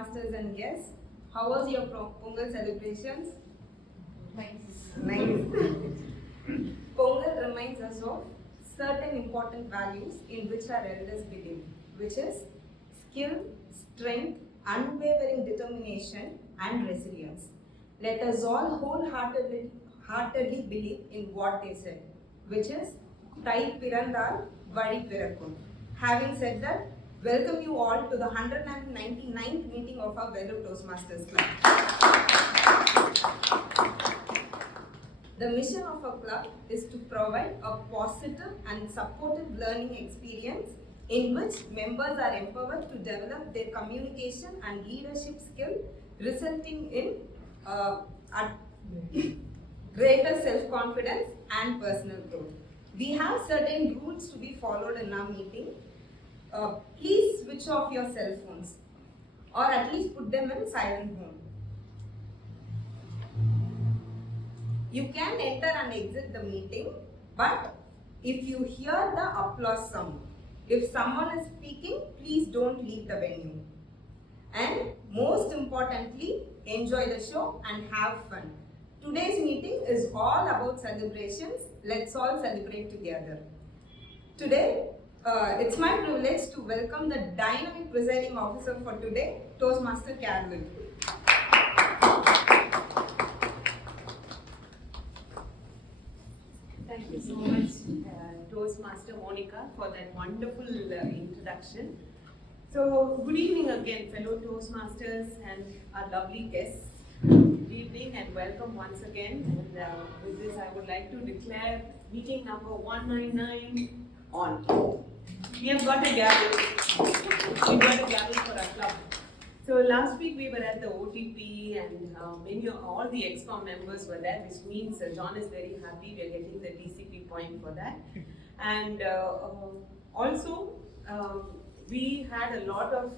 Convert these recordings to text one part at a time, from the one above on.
Toastmasters and guests. How was your Pongal celebrations? Nice. Pongal reminds us of certain important values in which our elders believe, which is skill, strength, unwavering determination, and resilience. Let us all wholeheartedly believe in what they said, which is Tai Pirandal, Vadi Pirakkum. Having said that, welcome you all to the 199th meeting of our Vellore Toastmasters Club. The mission of our club is to provide a positive and supportive learning experience in which members are empowered to develop their communication and leadership skill, resulting in greater self-confidence and personal growth. We have certain rules to be followed in our meeting. Please switch off your cell phones or at least put them in silent mode. You can enter and exit the meeting, but if you hear the applause sound, if someone is speaking, please don't leave the venue. And most importantly, enjoy the show and have fun. Today's meeting is all about celebrations. Let's all celebrate together. Today, it's my privilege to welcome the dynamic presiding officer for today, Toastmaster Carolyn. Thank you so much, Toastmaster Monica, for that wonderful introduction. So, good evening again, fellow Toastmasters and our lovely guests. Good evening and welcome once again. And with this, I would like to declare meeting number 199 on. We have got a gavel. We've got a gavel for our club. So last week we were at the OTP and all the EXCOM members were there, which means John is very happy we are getting the TCP point for that. And also we had a lot of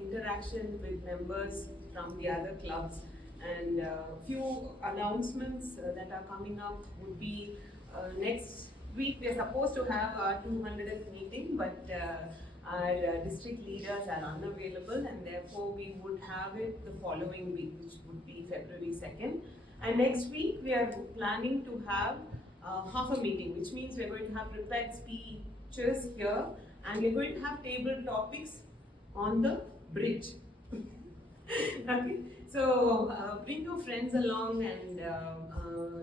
interaction with members from the other clubs, and a few announcements that are coming up would be next week we are supposed to have our 200th meeting, but our district leaders are unavailable, and therefore we would have it the following week, which would be February 2nd. And next week we are planning to have half a meeting, which means we are going to have prepared speeches here, and we are going to have table topics on the bridge. Okay, so bring your friends along and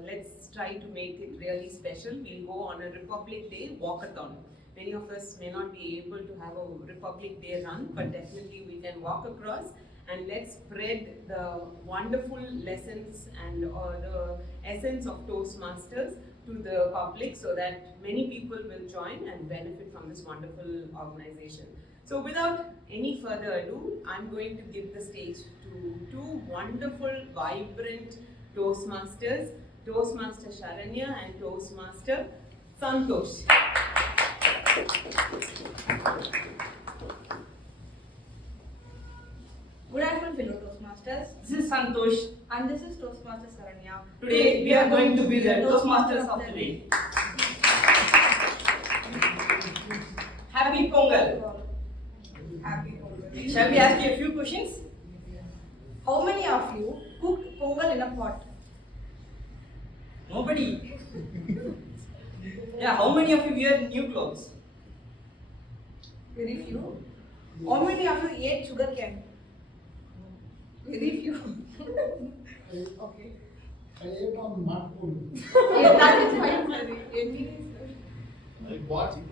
let's try to make it really special. We'll go on a Republic Day walkathon. Many of us may not be able to have a Republic Day run, but definitely we can walk across and let's spread the wonderful lessons and the essence of Toastmasters to the public so that many people will join and benefit from this wonderful organization. So without any further ado, I'm going to give the stage to two wonderful, vibrant Toastmasters, Toastmaster Sharanya and Toastmaster Santosh. Good afternoon, fellow Toastmasters. This is Santosh. And this is Toastmaster Saranya. Today we are going to be the Toastmasters of the day. Happy Pongal. Happy Pongal. Shall we ask you a few questions? How many of you cooked Pongal in a pot? Nobody. Yeah, how many of you wear new clothes? Very few. How many of you ate sugar cane? Very few. Okay. I ate on mud pool. Yeah, that is fine, sir. Any I bought it.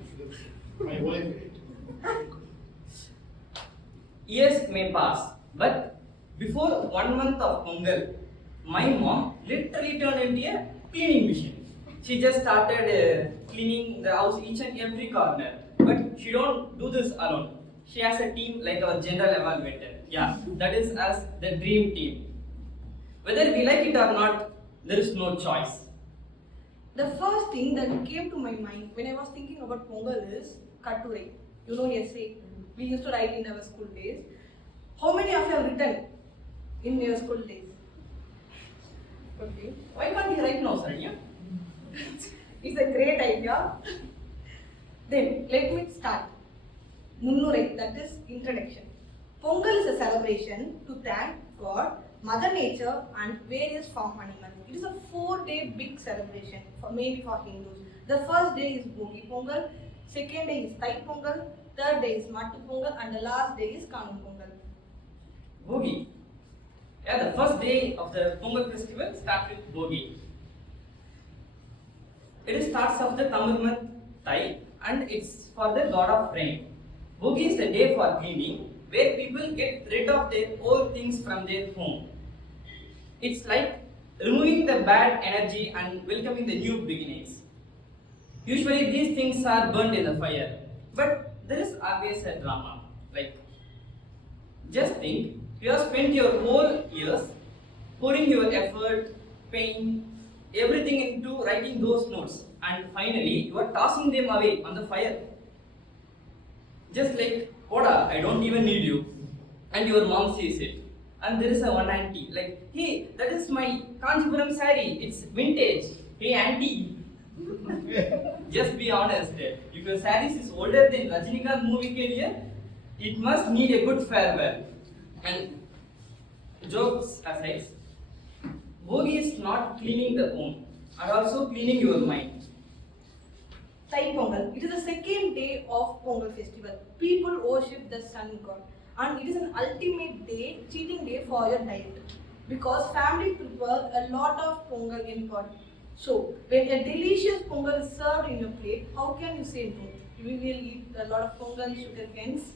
My wife ate. Years may pass, but before 1 month of Pongal, my mom literally turned into a cleaning machine. She just started cleaning the house each and every corner. But she don't do this alone. She has a team like our general evaluator. Yeah, that is as the dream team. Whether we like it or not, there is no choice. The first thing that came to my mind when I was thinking about Pongal is Katturai. You know, essay. We used to write in our school days. How many of you have written in your school days? Okay. Why can't you write now, Saranya? It's a great idea. Then let me start. Munnurai, that is introduction. Pongal is a celebration to thank God, Mother Nature, and various farm animals. It is a 4-day big celebration, mainly for Hindus. The first day is Bogi Pongal, second day is Thai Pongal, third day is Mattu Pongal, and the last day is Kanum Pongal. Bogi. Yeah, the first day of the Pongal festival starts with Bogi. It starts off the Tamil month Thai and it's for the god of rain. Bogi is the day for cleaning where people get rid of their old things from their home. It's like removing the bad energy and welcoming the new beginnings. Usually these things are burned in the fire, but there is always a drama. Like, just think, you have spent your whole years pouring your effort, pain, everything into writing those notes, and finally you are tossing them away on the fire. Just like, Koda, I don't even need you. And your mom says it. And there is a one auntie, like, hey, that is my Kanchipuram saree, it's vintage. Hey auntie. Just be honest. If your sarees is older than Rajinikanth movie career, it must need a good farewell. And jokes aside, Bogi is not cleaning the home, and also cleaning your mind. Thai Pongal. It is the second day of Pongal festival. People worship the sun god, and it is an ultimate day, cheating day for your diet, because family prepare a lot of Pongal in pot. So when a delicious Pongal is served in your plate, how can you say no? We will eat a lot of Pongal, sugar canes,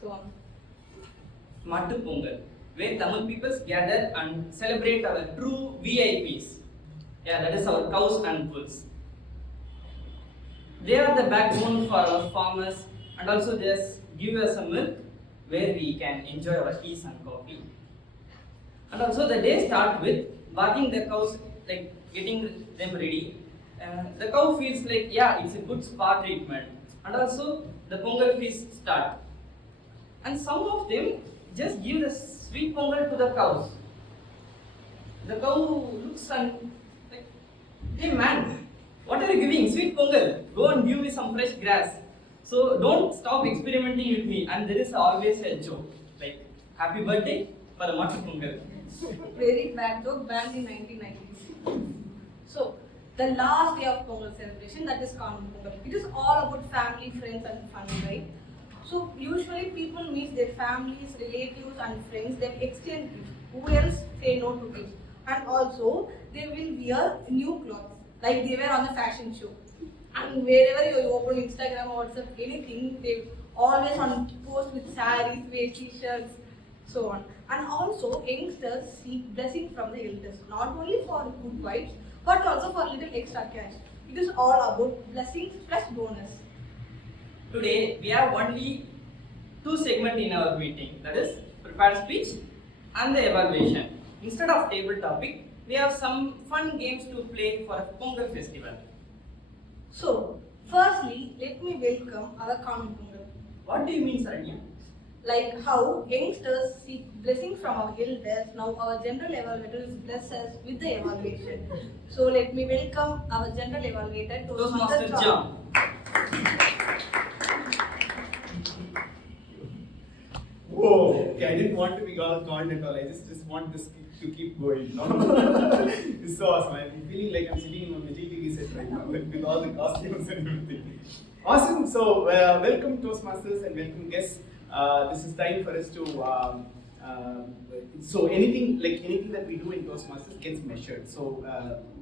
so on. Mattu Pongal, where Tamil peoples gather and celebrate our true VIPs. Yeah, that is our cows and bulls. They are the backbone for our farmers and also just give us some milk where we can enjoy our teas and coffee. And also the day starts with bathing the cows, like getting them ready. The cow feels like, yeah, it's a good spa treatment. And also the Pongal feast start. And some of them just give the sweet Pongal to the cows. The cow looks and like, hey man, what are you giving? Sweet Pongal. Go and give me some fresh grass. So don't stop experimenting with me. And there is always a joke, like happy birthday for a Mattu Pongal. Very bad joke, banned in 1990s. So the last day of Pongal celebration, that is Kanum Pongal. It is all about family, friends, and fun, right? So usually people meet their families, relatives, and friends. They exchange gifts. Who else say no to gifts? And also they will wear new clothes, like they were on the fashion show. And wherever you open Instagram or WhatsApp, anything, they always on post with sarees, wear t-shirts, so on. And also youngsters seek blessing from the elders, not only for good vibes, but also for little extra cash. It is all about blessings plus bonus. Today we have only two segments in our meeting, that is prepared speech and the evaluation. Instead of table topic, we have some fun games to play for a Pongal festival. So, firstly, let me welcome our Kanum Pongal. What do you mean, Saranya? Like how youngsters seek blessing from our elders, now our general evaluator is bless us with the evaluation. So let me welcome our general evaluator, Toastmaster Toastmaster Jam. Whoa, okay, I didn't want to be called at all. I just want this to keep going, you know. It's so awesome. I'm feeling like I'm sitting in a Magic TV set right now with all the costumes and everything. Awesome. So, welcome Toastmasters and welcome guests. This is time for us to. So anything that we do in Toastmasters gets measured. So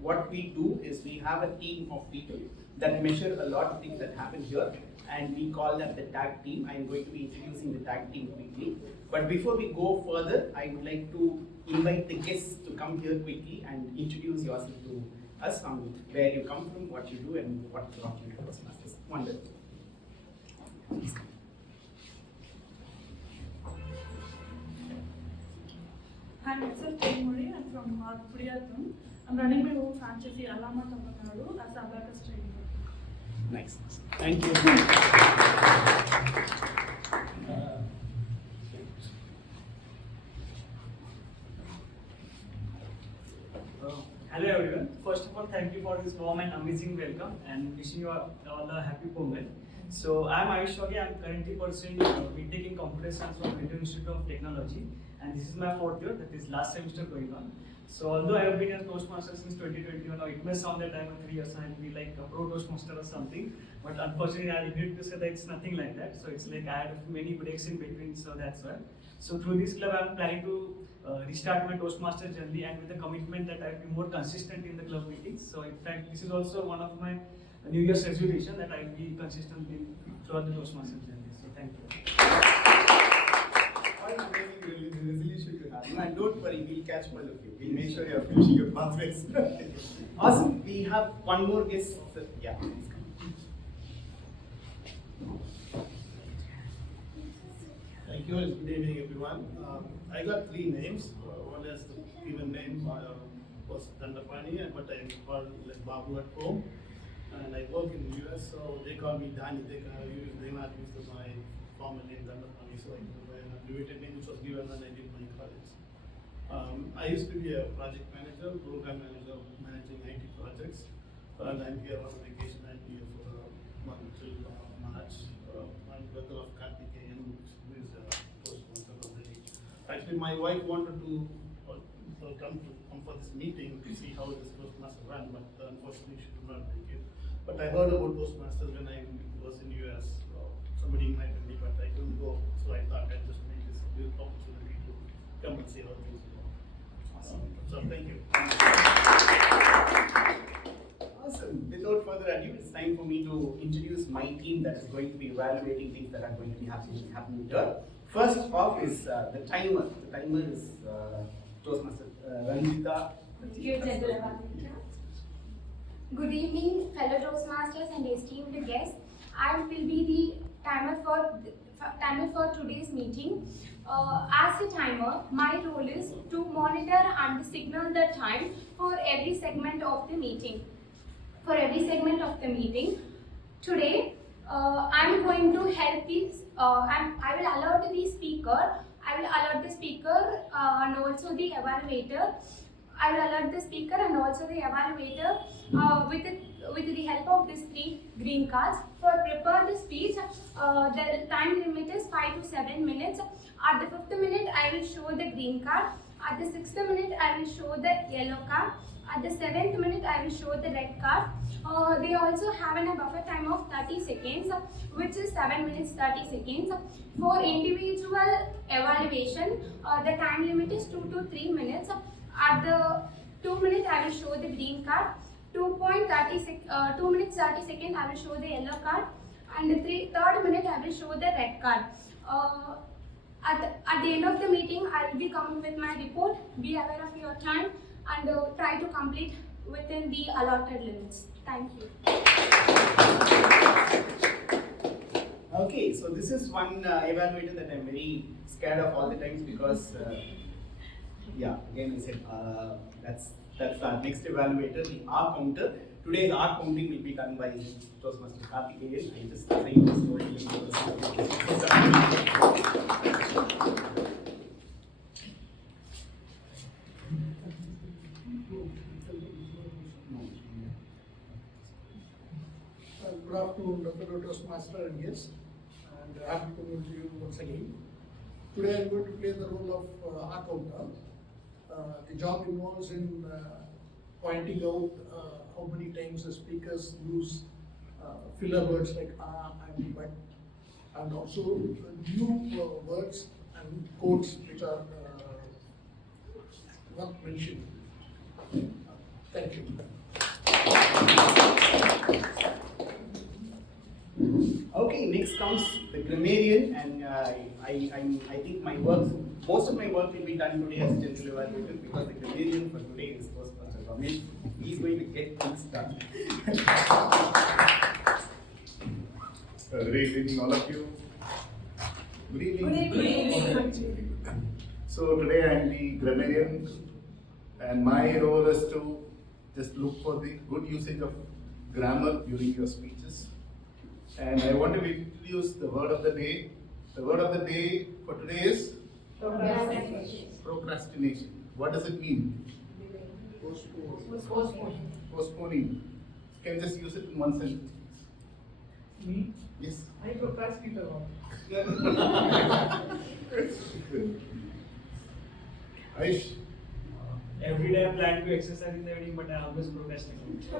what we do is we have a team of people that measure a lot of things that happen here, and we call that the tag team. I'm going to be introducing the tag team quickly. But before we go further, I would like to invite the guests to come here quickly and introduce yourself to us on where you come from, what you do, and what brought you to Toastmasters. Wonderful. Hi, myself Teimuri. I'm from Puriyatham. I'm running my own franchise Alama Tamil Nadu as a abacus trainer. Nice. Thank you. Hello everyone. First of all, thank you for this warm and amazing welcome and wishing you all a happy Pongal. So I'm Ayush. I'm currently pursuing BTech in Computer Science from Indian Institute of Technology, and this is my 4th year. That is last semester going on. So although I have been a Toastmaster since 2021, now it may sound that I'm a 3 years and be like a pro Toastmaster or something, but unfortunately I regret to say that it's nothing like that. So it's like I had many breaks in between, so that's why. So through this club, I'm planning to restart my Toastmaster journey, and with the commitment that I'll be more consistent in the club meetings. So in fact, this is also one of my New Year's resolution that I'll be consistent in throughout the Toastmaster journey. So thank you. What an amazing resolution to have. And don't worry, we'll catch all of you. We'll make sure you're finishing your pathways. Awesome. We have one more guest. Yeah, please come. Thank you. Good evening, everyone. I got 3 names. One is the given name was Dandapani, but I'm called like Babu at home. And I work in the US, so they call me Danny. They not use my formal name Dandapani, so I use my abbreviated name, which was given when I did my college. I used to be a project manager, program manager, managing IT projects. And I'm here on vacation. I'm here for a month till March. I'm brother of Karthikeyan, who is a Toastmaster of the day. Actually, my wife wanted to come for this meeting to see how this Toastmaster run, but unfortunately she could not make it. But I heard about Toastmasters when I was in US. Somebody invited me, but I couldn't go, so I thought I'd just make this good opportunity to come and see how things go. Awesome. So thank you. Awesome. Without further ado, it's time for me to introduce my team that is going to be evaluating things that are going to be happening here. First off is the timer. The timer is Toastmaster Ranjita. Good evening, fellow Toastmasters and esteemed guests. I will be the timer for today's meeting. As a timer, my role is to monitor and signal the time for every segment of the meeting. Today, I'm going to help I will alert the speaker. And also the evaluator. I will alert the speaker and also the evaluator with the help of these 3 green cards. For prepare the speech, the time limit is 5 to 7 minutes. At the 5th minute, I will show the green card. At the 6th minute, I will show the yellow card. At the 7th minute, I will show the red card. They also have a buffer time of 30 seconds, which is 7 minutes 30 seconds. For individual evaluation, the time limit is 2 to 3 minutes. At the 2 minutes, I will show the green card. 2 minutes 30 seconds, I will show the yellow card. And the 3rd minute, I will show the red card. At the end of the meeting, I will be coming with my report. Be aware of your time and try to complete within the allotted limits. Thank you. Okay, so this is one evaluator that I'm very scared of all the times because, yeah, again I said that's our next evaluator, the R counter. Today's R counting will be done by Toastmaster Karthikeyan. I just saying this story. Good afternoon, Dr. Toastmaster and guests, and happy to meet you once again. Today I'm going to play the role of accountant. The job involves in pointing out how many times the speakers use filler words like and but, and also new words and codes which are not mentioned. Thank you. Okay, next comes the grammarian, and I think most of my work will be done today as general evaluator because the grammarian for today is Toastmaster Ramesh. He's going to get things done. Good evening, all of you. Good evening. Good evening. So today I am the grammarian, and my role is to just look for the good usage of grammar during your speeches. And I want to introduce the word of the day. The word of the day for today is procrastination. What does it mean? Postponing. Can you just use it in one sentence? Yes. I procrastinate a lot. Aish, Every day I plan to exercise in the evening, but I always procrastinate.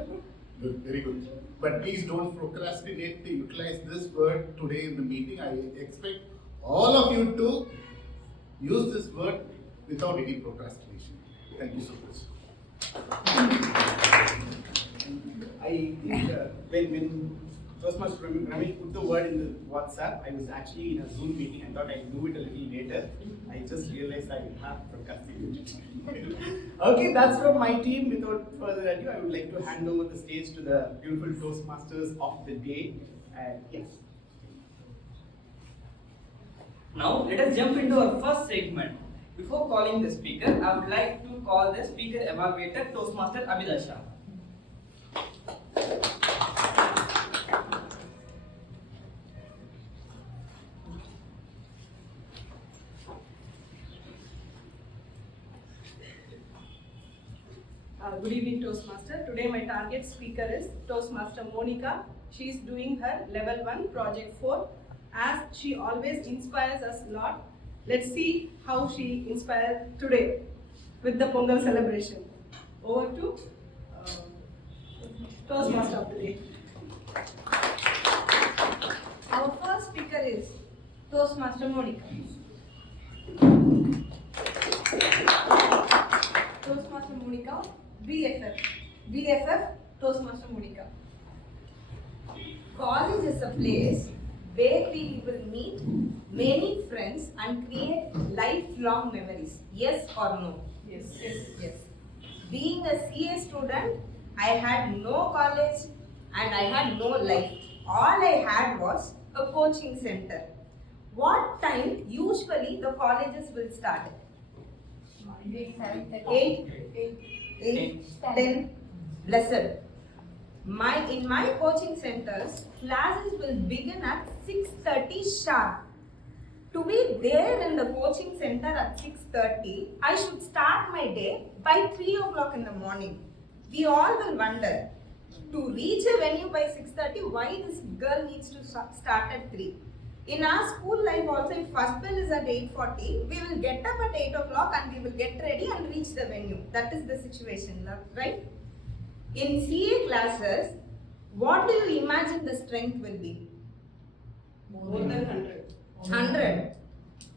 good, very good. But please don't procrastinate to utilize this word today in the meeting. I expect all of you to use this word without any procrastination. Thank you so much. I think when Toastmaster Ramesh put the word in the WhatsApp, I was actually in a Zoom meeting. I thought I knew it a little later. I just realized I have procrastinated. Okay, that's from my team. Without further ado, I would like to hand over the stage to the beautiful Toastmasters of the day. And yes. Now let us jump into our first segment. Before calling the speaker, I would like to call the speaker evaluator Toastmaster Abhidasha. Good evening, Toastmaster. Today my target speaker is Toastmaster Monica. She is doing her level 1 project 4. As she always inspires us a lot, let's see how she inspires today with the Pongal celebration. Over to Toastmaster of the day. Our first speaker is Toastmaster Monica. Toastmaster Monica, BFF. BFF, Toastmaster Monica. College is a place where we will meet many friends and create lifelong memories. Yes or no? Yes. Yes. Being a CA student, I had no college and I had no life. All I had was a coaching center. What time usually the colleges will start? 8, 10, lesson. In my coaching centers, classes will begin at 6:30 sharp. To be there in the coaching center at 6:30, I should start my day by 3 o'clock in the morning. We all will wonder, to reach a venue by 6:30, why this girl needs to start at 3. In our school life also, if first bell is at 8:40, we will get up at 8 o'clock and we will get ready and reach the venue. That is the situation, right? In CA classes, what do you imagine the strength will be? More than 100. 100.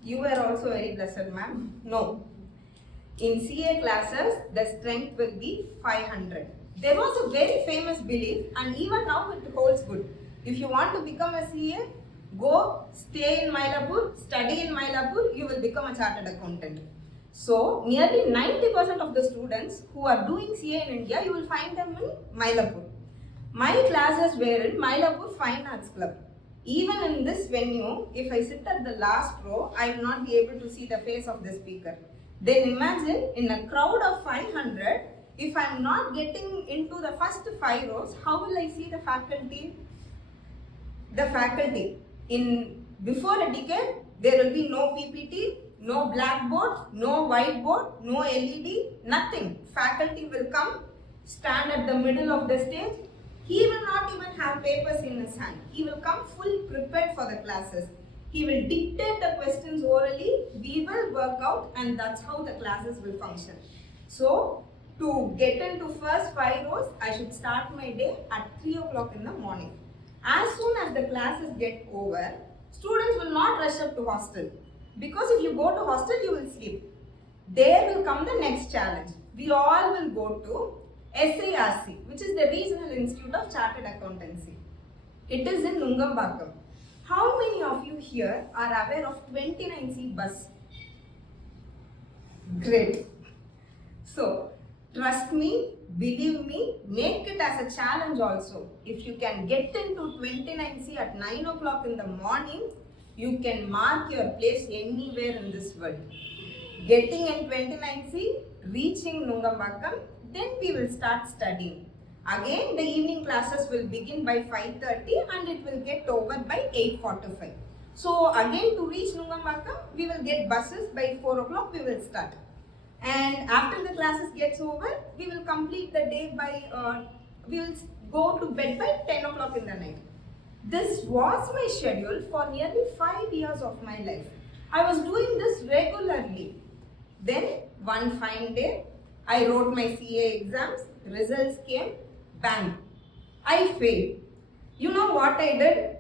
You were also very blessed, ma'am. No. In CA classes, the strength will be 500. There was a very famous belief, and even now it holds good. If you want to become a CA, go stay in Mylapore, study in Mylapore, you will become a chartered accountant. So, nearly 90% of the students who are doing CA in India, you will find them in Mylapore. My classes were in Mylapore Fine Arts Club. Even in this venue, if I sit at the last row, I will not be able to see the face of the speaker. Then imagine in a crowd of 500, if I am not getting into the first 5 rows, how will I see the faculty? The faculty. Before a decade, there will be no PPT, no blackboard, no whiteboard, no LED, nothing. Faculty will come, stand at the middle of the stage. He will not even have papers in his hand. He will come full prepared for the classes. He will dictate the questions orally, we will work out, and that's how the classes will function. So, to get into first 5 rows, I should start my day at 3 o'clock in the morning. As soon as the classes get over, students will not rush up to hostel. Because if you go to hostel, you will sleep. There will come the next challenge. We all will go to SIRC, which is the Regional Institute of Chartered Accountancy. It is in Nungambakam. How many of you here are aware of 29C bus? Great. So, trust me, believe me, make it as a challenge also. If you can get into 29C at 9 o'clock in the morning, you can mark your place anywhere in this world. Getting in 29C, reaching Nungambakam, then we will start studying. Again, the evening classes will begin by 5:30 and it will get over by 8:45. So again, to reach Nungambakam, we will get buses by 4 o'clock, we will start. And after the classes gets over, we will complete the day by, we will go to bed by 10 o'clock in the night. This was my schedule for nearly 5 years of my life. I was doing this regularly. Then one fine day, I wrote my CA exams, results came, bang, I failed. You know what I did?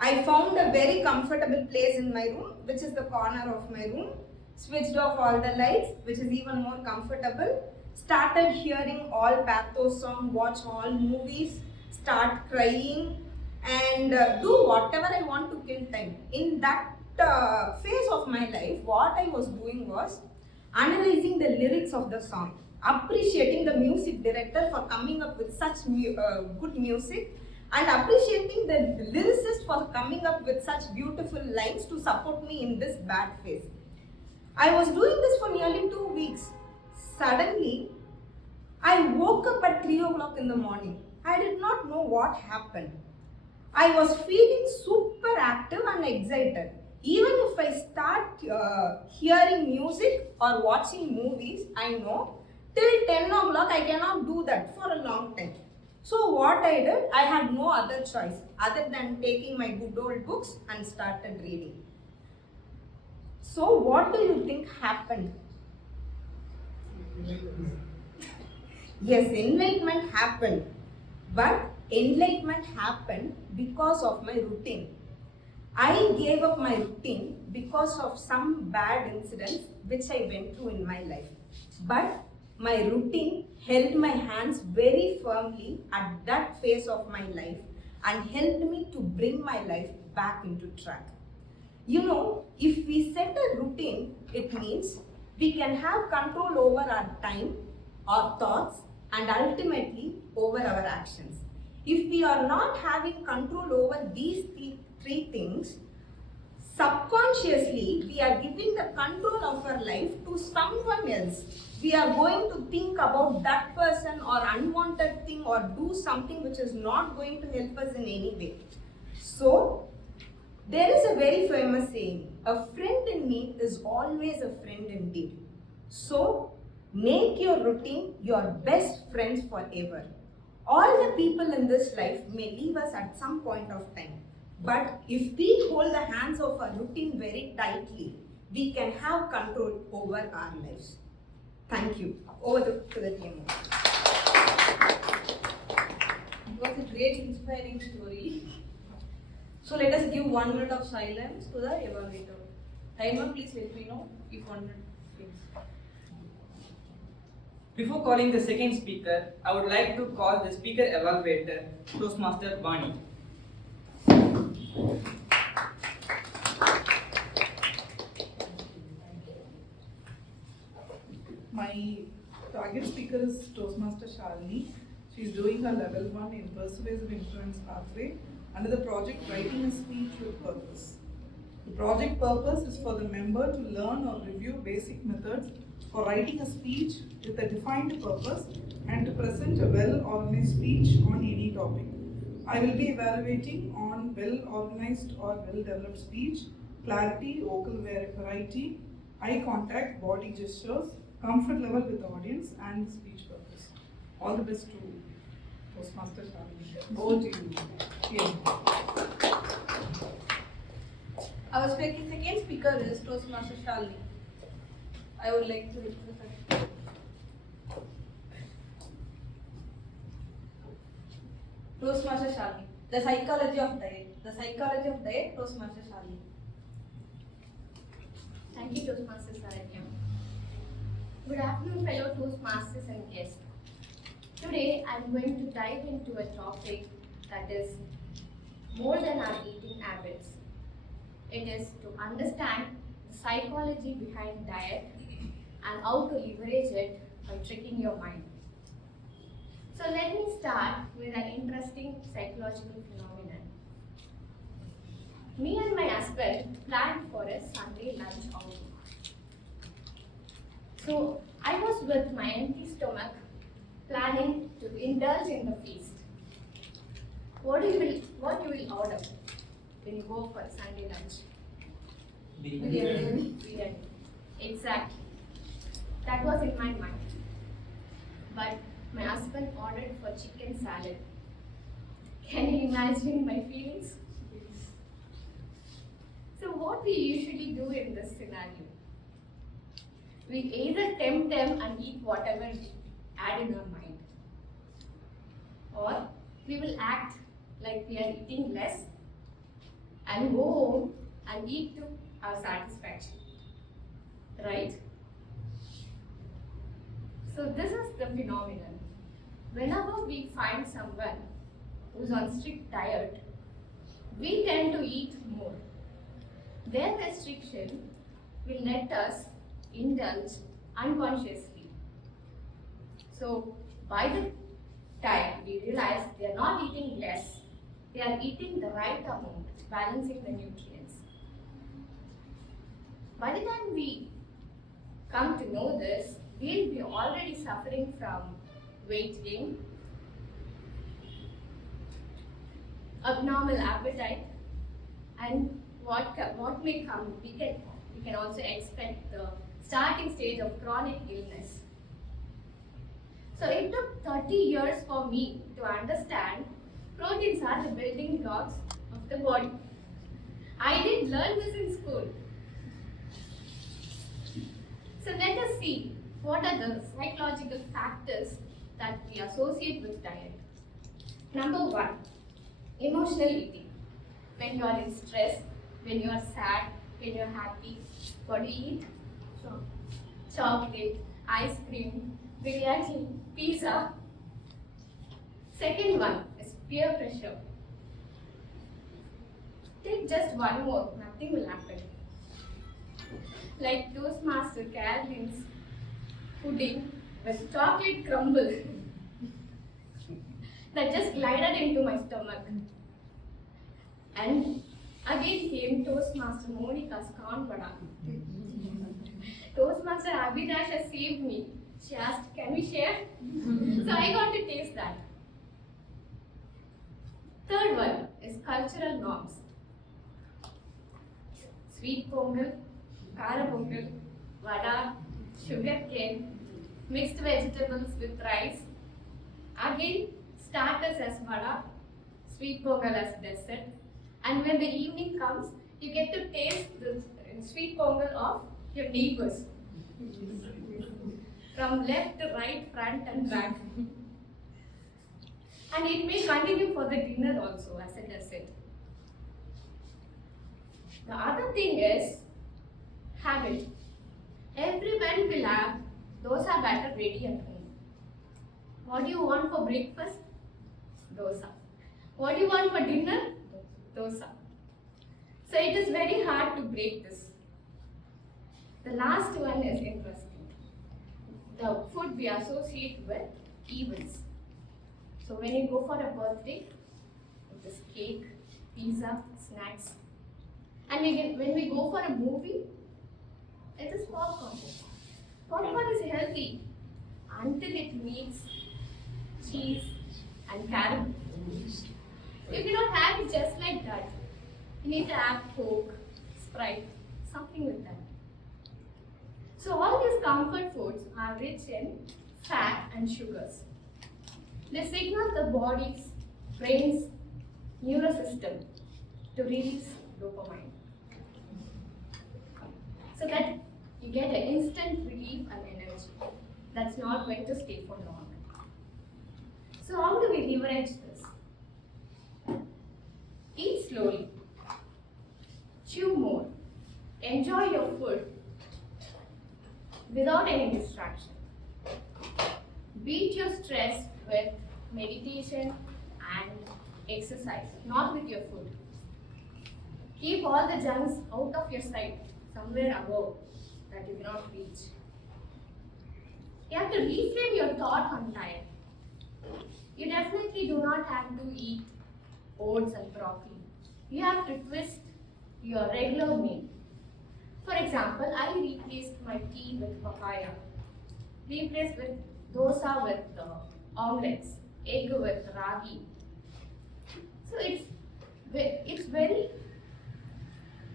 I found a very comfortable place in my room, which is the corner of my room, switched off all the lights, which is even more comfortable, started hearing all pathos songs, watch all movies, start crying, and do whatever I want to kill time. In that phase of my life, what I was doing was analyzing the lyrics of the song, appreciating the music director for coming up with such good music, and appreciating the lyricist for coming up with such beautiful lines to support me in this bad phase. I was doing this for nearly 2 weeks. Suddenly, I woke up at 3 o'clock in the morning. I did not know what happened. I was feeling super active and excited. Even if I start hearing music or watching movies, I know till 10 o'clock I cannot do that for a long time. So what I did, I had no other choice other than taking my good old books and started reading. So what do you think happened? Yes, enlightenment happened. But enlightenment happened because of my routine. I gave up my routine because of some bad incidents which I went through in my life. But my routine held my hands very firmly at that phase of my life and helped me to bring my life back into track. You know, if we set a routine, it means we can have control over our time, our thoughts, and ultimately over our actions. If we are not having control over these three things, subconsciously we are giving the control of our life to someone else. We are going to think about that person or unwanted thing or do something which is not going to help us in any way. So, there is a very famous saying, a friend in need is always a friend indeed. So, make your routine your best friends forever. All the people in this life may leave us at some point of time. But if we hold the hands of our routine very tightly, we can have control over our lives. Thank you. Over to the team. It was a great inspiring story. So let us give 1 minute of silence to the evaluator. Timer, please let me know if 1 minute please. Before calling the second speaker, I would like to call the speaker evaluator, Toastmaster Bani. My target speaker is Toastmaster Shalini. She is doing her level 1 in Persuasive Influence pathway under the project Writing a Speech with Purpose. The project purpose is for the member to learn or review basic methods for writing a speech with a defined purpose and to present a well-organized speech on any topic. I will be evaluating on well-organized or well-developed speech, clarity, vocal variety, eye contact, body gestures, comfort level with the audience, and speech purpose. All the best to Toastmaster Shalini. Over to you. Yeah. Our second speaker is Toastmaster Shalini. I would like to request her. Toastmaster Shalini. The psychology of diet. The psychology of diet, Toastmaster Shalini. Thank you, Toastmaster Saranya. Good afternoon, fellow Toastmasters and guests. Today, I am going to dive into a topic that is more than our eating habits. It is to understand the psychology behind diet and how to leverage it by tricking your mind. So let me start with an interesting psychological phenomenon. Me and my husband planned for a Sunday lunch outing. So I was with my empty stomach planning to indulge in the feast. What you will order when you go for Sunday lunch? Biryani. Exactly. That was in my mind. But my husband ordered for chicken salad. Can you imagine my feelings? So what we usually do in this scenario, we either tempt them and eat whatever we add in our mind, or we will act like we are eating less and go home and eat to our satisfaction, right? So this is the phenomenon. Whenever we find someone who's on strict diet, we tend to eat more. Their restriction will let us indulge unconsciously. So by the time we realize they are not eating less, they are eating the right amount, balancing the nutrients. By the time we come to know this, we'll be already suffering from weight gain, abnormal appetite, and what may come, we can also expect the starting stage of chronic illness. So it took 30 years for me to understand proteins are the building blocks of the body. I did learn this in school. So let us see what are the psychological factors that we associate with diet. Number 1, emotional eating. When you are in stress, when you are sad, when you are happy, what do you eat? Chocolate, ice cream, biryani, pizza. Second one is peer pressure. Take just one more, nothing will happen. Like Toastmaster Caroline's pudding with chocolate crumble that just glided into my stomach. And again came Toastmaster Monica's corn vada. Toastmaster Abhilash has saved me. She asked, can we share? So I got to taste that. Third one is cultural norms. Sweet pongal, kara pongal, vada, sugar cane, mixed vegetables with rice. Again, starters as vada, sweet pongal as dessert. And when the evening comes, you get to taste the sweet pongal of your neighbors. From left to right, front and back. And it may continue for the dinner also as a dessert. The other thing is habit. Everyone will have dosa batter ready at home. What do you want for breakfast? Dosa. What do you want for dinner? Dosa. So it is very hard to break this. The last one is interesting. The food we associate with events. So when you go for a birthday, it is cake, pizza, snacks. And when we go for a movie, it is popcorn. Popcorn is healthy until it meets cheese and caramel. You cannot have it just like that. You need to have Coke, Sprite, something like that. So all these comfort foods are rich in fat and sugars. They signal the body's, brain's neurosystem to release dopamine, so that you get an instant relief and energy that's not going to stay for long. So how do we leverage this? Eat slowly, chew more, enjoy your food without any distraction. Beat your stress with meditation and exercise, not with your food. Keep all the junks out of your sight, somewhere above that you cannot reach. You have to reframe your thought on diet. You definitely do not have to eat oats and broccoli. You have to twist your regular meal. For example, I replaced my tea with papaya, replaced with dosa with omelets, egg with ragi. So it's very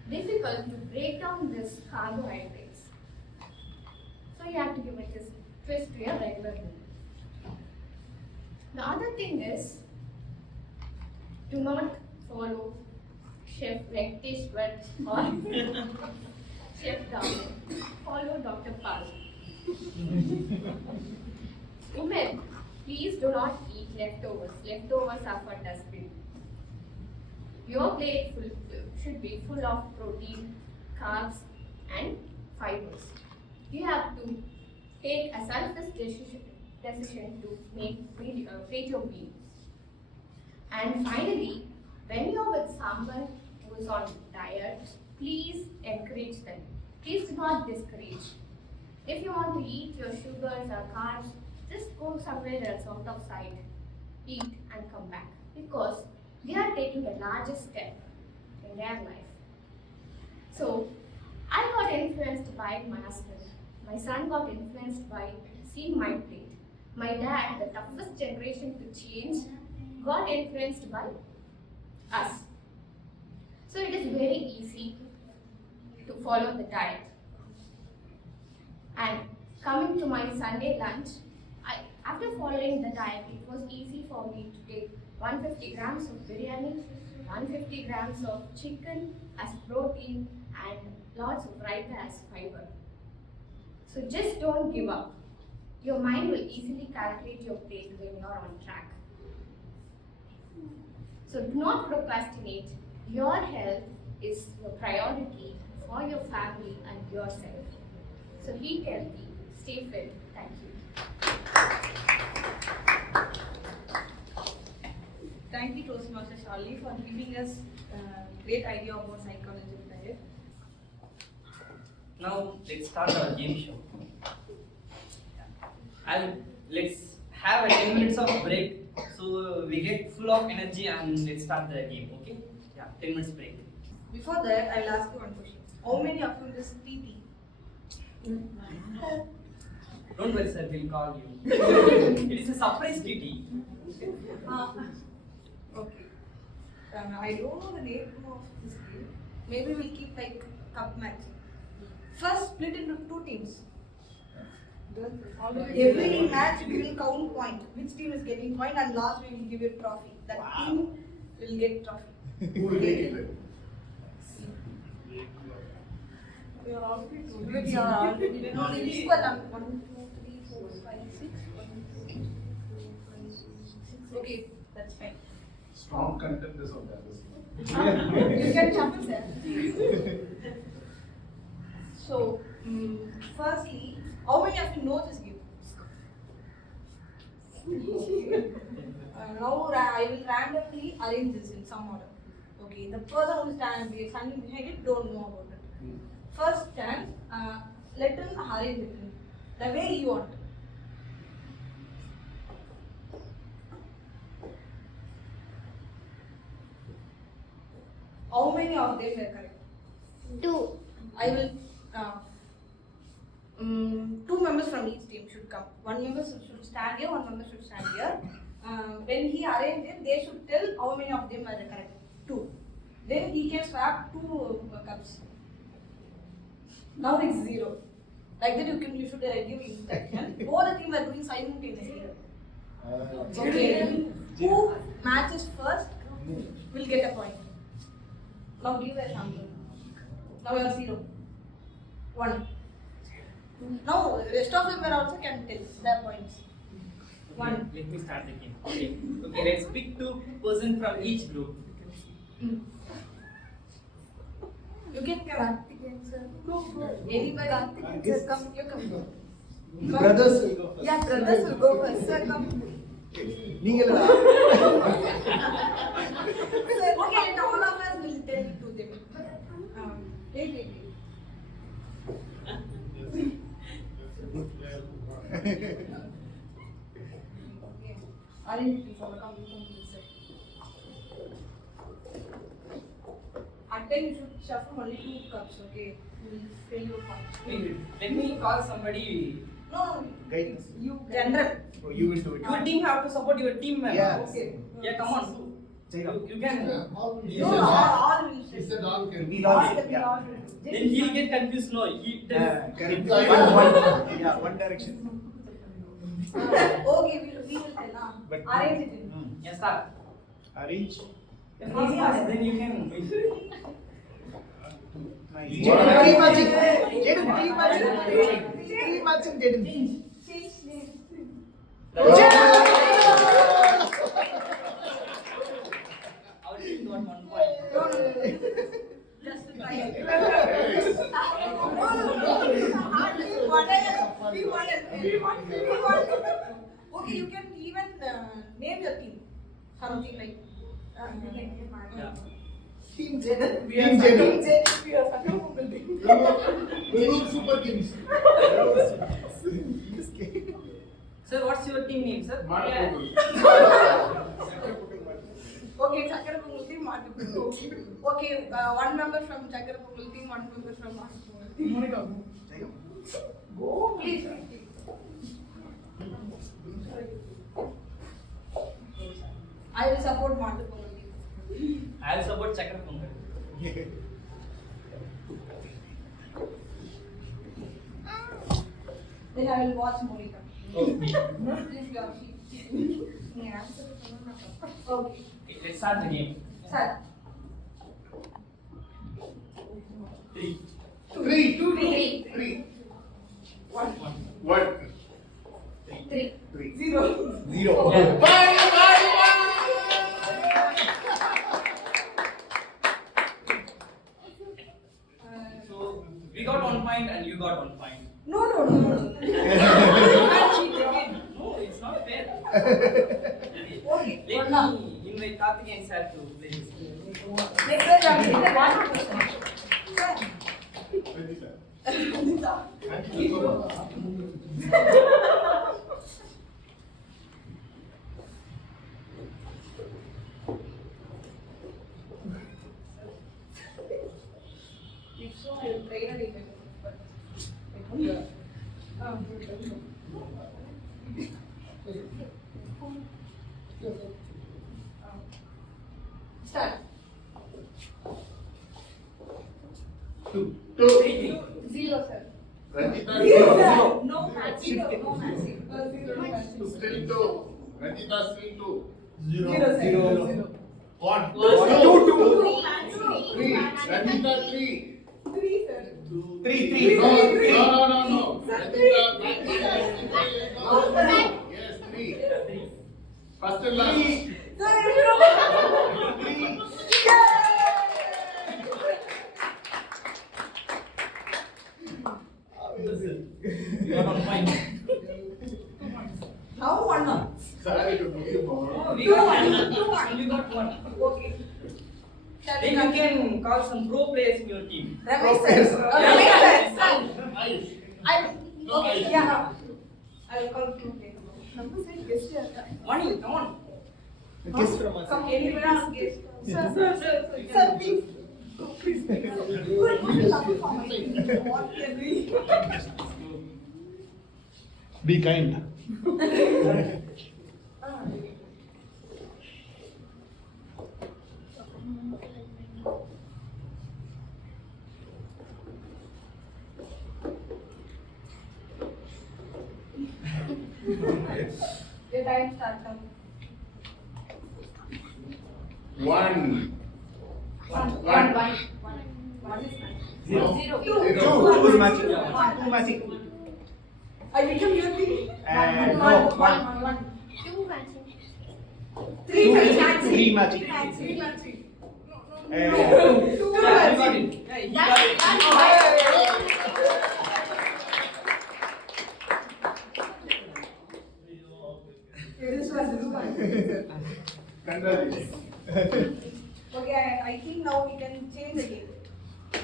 difficult to break down this carbohydrates. So you have to give it this twist to your regular meal. The other thing is Do not follow Chef Venkateshwar or Chef Daman. Follow Dr. Pal. Women, please do not eat leftovers. Leftovers are for dustbin. Your plate should be full of protein, carbs, and fibers. You have to take a selfish decision to feed your being. And finally, when you're with someone who is on diet, please encourage them. Please do not discourage. If you want to eat your sugars or carbs, just go somewhere else out of sight, eat and come back, because they are taking the largest step in their life. So, I got influenced by my husband. My son got influenced by seeing my plate. My dad, the toughest generation to change, got influenced by us. So it is very easy to follow the diet. And coming to my Sunday lunch, after following the diet, it was easy for me to take 150 grams of biryani, 150 grams of chicken as protein, and lots of raita as fiber. So just don't give up. Your mind will easily calculate your plate when you're on track. So do not procrastinate. Your health is your priority for your family and yourself. So eat healthy, stay fit. Thank you. Thank you, Toastmaster Charlie, for giving us a great idea about psychology of diet. Now let's start our game show. Let's have a 10 minutes of break so we get full of energy and let's start the game. Okay? Yeah, 10 minutes break. Before that, I will ask you one question. How many of you in this TT? Don't worry, sir. We'll call you. It is a surprise TT. Okay. I don't know the name of this game. Maybe we'll keep like cup match. First, split into two teams. Every match we will count point. Which team is getting point, and last we will give you a trophy. That team will get trophy. Who will take it? We are already no, it's equal. 1, 2, 3, 4, 5, 6. 1, 2, 3, 4, 5, 6. Okay, that's fine. Strong contenders on that. You can jump, sir. So, firstly, how many of you know this game? Now I will randomly arrange this in some order. Okay, the person who is standing behind it don't know about it. First stand, let him arrange it the way you want. How many of them were correct? 2. I will. 2 members from each team should come. 1 member should stand here, 1 member should stand here. When he arranges it, they should tell how many of them are correct. 2. Then he can swap 2 cups. Now it's 0. Like that you should give instruction. Both the team are doing simultaneously. Okay. Who matches first will get a point. Now give a sample. Now you are 0. 1. Now rest of them also can tell their points. 1. Let me start the game. Okay. Okay, let's pick 2 persons from each group. You can come. Anybody? Sir, come. You come. Brothers will go first. Yeah, brothers will go first. Sir, come. நீங்களா? Sir, okay, and all of us will tell it to them. Wait. Okay. Arrange it for come this side. At 10 you should shuffle only 2 cups, okay? We'll fill your points. Wait, let me call somebody. No, Guidance. you general. Oh, you will do it. Your team have to support your team member. Yes. Okay. Yeah, come on. You can. No, all will He said all can We be. all all sit, yeah. all. Then he'll get confused. No, he does. Correct. Yeah. One direction. Okay, we will tell. But- Arrange it. Yeah, start. Arrange If he's fast, then you can. Three matching. Jaden, three matching. Three matching, Jaden. Change name. Our team got 1 point. No. Just to try it. We won. Okay, you can even name your team. Something like. Yeah. Team Jaden. Team Jaden. We are Sakura Pongal team. Vellore Super Kings. Sir, what's your team name, sir? Mada Okay, Sakura Pongal team, Madu Pongal. Okay, one member from Sakura Pongal team, one member from Madu Pongal team. Go, please. I will support Madu Pongal team. I'll support Chakra Pongal. Then I will watch Monica. Okay. If you are yeah. Okay. Let's start the game. Start. 3. Three. One. What? 3. Three. 0. Zero. So we got 1 point and you got 1 point. No. You can't cheat again. No, it's not fair. Okay. Let me invite Karthik and Sir to play this game. Next time I will take one. If so, I will train it. But start. 2. 0, sir. Ranjita. 0, sir. No matching. No matching. 0 matching. Still 2. Ranjita still 2. 0, sir. 0. What? 2 matching. 3. Ranjita 3. 3, sir. 3. No. Sir, Ranjita. No. Yes, 3. First and last. Sir, if you don't. You got 1 point. Now 1. Sorry to be Oh, we 2, got 1. 2, 1. 1. You got 1. Okay. Then you can call some pro players in your team. Ramesh sir. Ramesh sir. I will. Okay. Yeah. I will call two players. Number said guest here. Money, come on. Kiss from us. Come anywhere else guest. Sir, please. Please. Good luck for my team. What we agree. Be kind. Your time starts now. 1. 1 is match. No. 0. 2 is matching. One. 2 matching. I become your team. And One. no, 1. 2 matching. 3 matching. 3 matching. 3 matching. And 2 Yeah, you got matching. it. Yeah, you got it. This was Congratulations. okay, I think now we can change the game.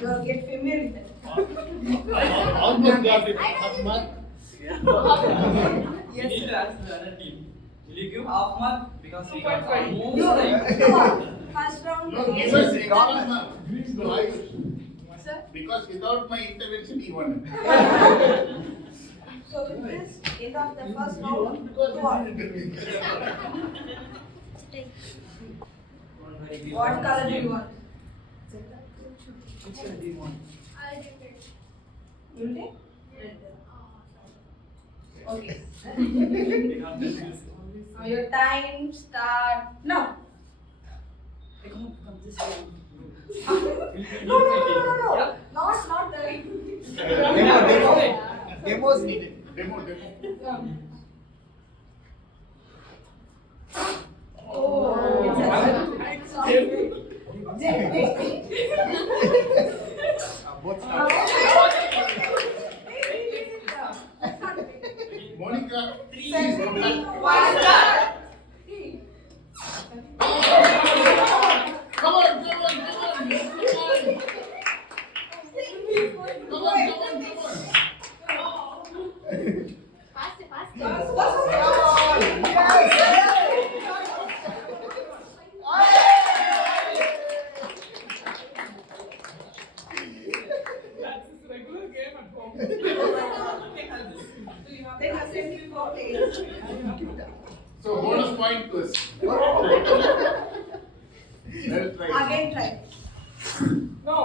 You will get familiar with it. Almost got it. Half mark. You need to ask the other team. Will you give half mark? Because we got almost No, like. come on. First round. No, yes, because yes. common mark. No, Sir? because without my intervention, he won. So with this, end of the first round, Because go on. What color do you want? Which one do you want? You will take? Red. Okay. We got this. Now your time start now. Hey, come on. No. Not the. Demos needed. Demo. Both start. Monica, Three, please go back. one, start. Come on. That's his regular game at home. Then assembly for players. So bonus point to us. Let's try. Again try. No.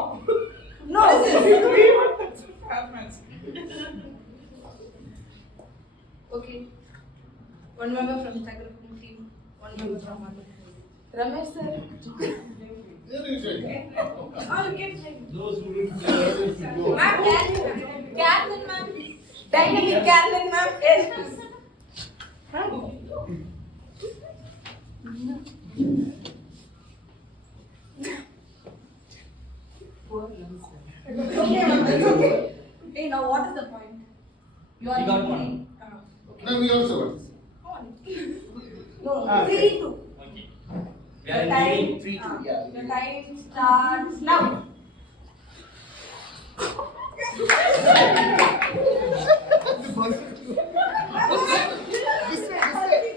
No. That's fair match. Okay. One member from Tiger team, one member from other. Ramesh sir. There is it. Oh, you can play. Those who didn't play, go. Ma'am, Carolyn ma'am. Dynamic Carolyn ma'am. Yes. It's okay, ma'am. It's okay. Hey, now what is the point? You are We got leading. one. No, we also got. No, Ah, 3-2. Okay. We The are in time, leading. 3-2, yeah. the time starts now. This way.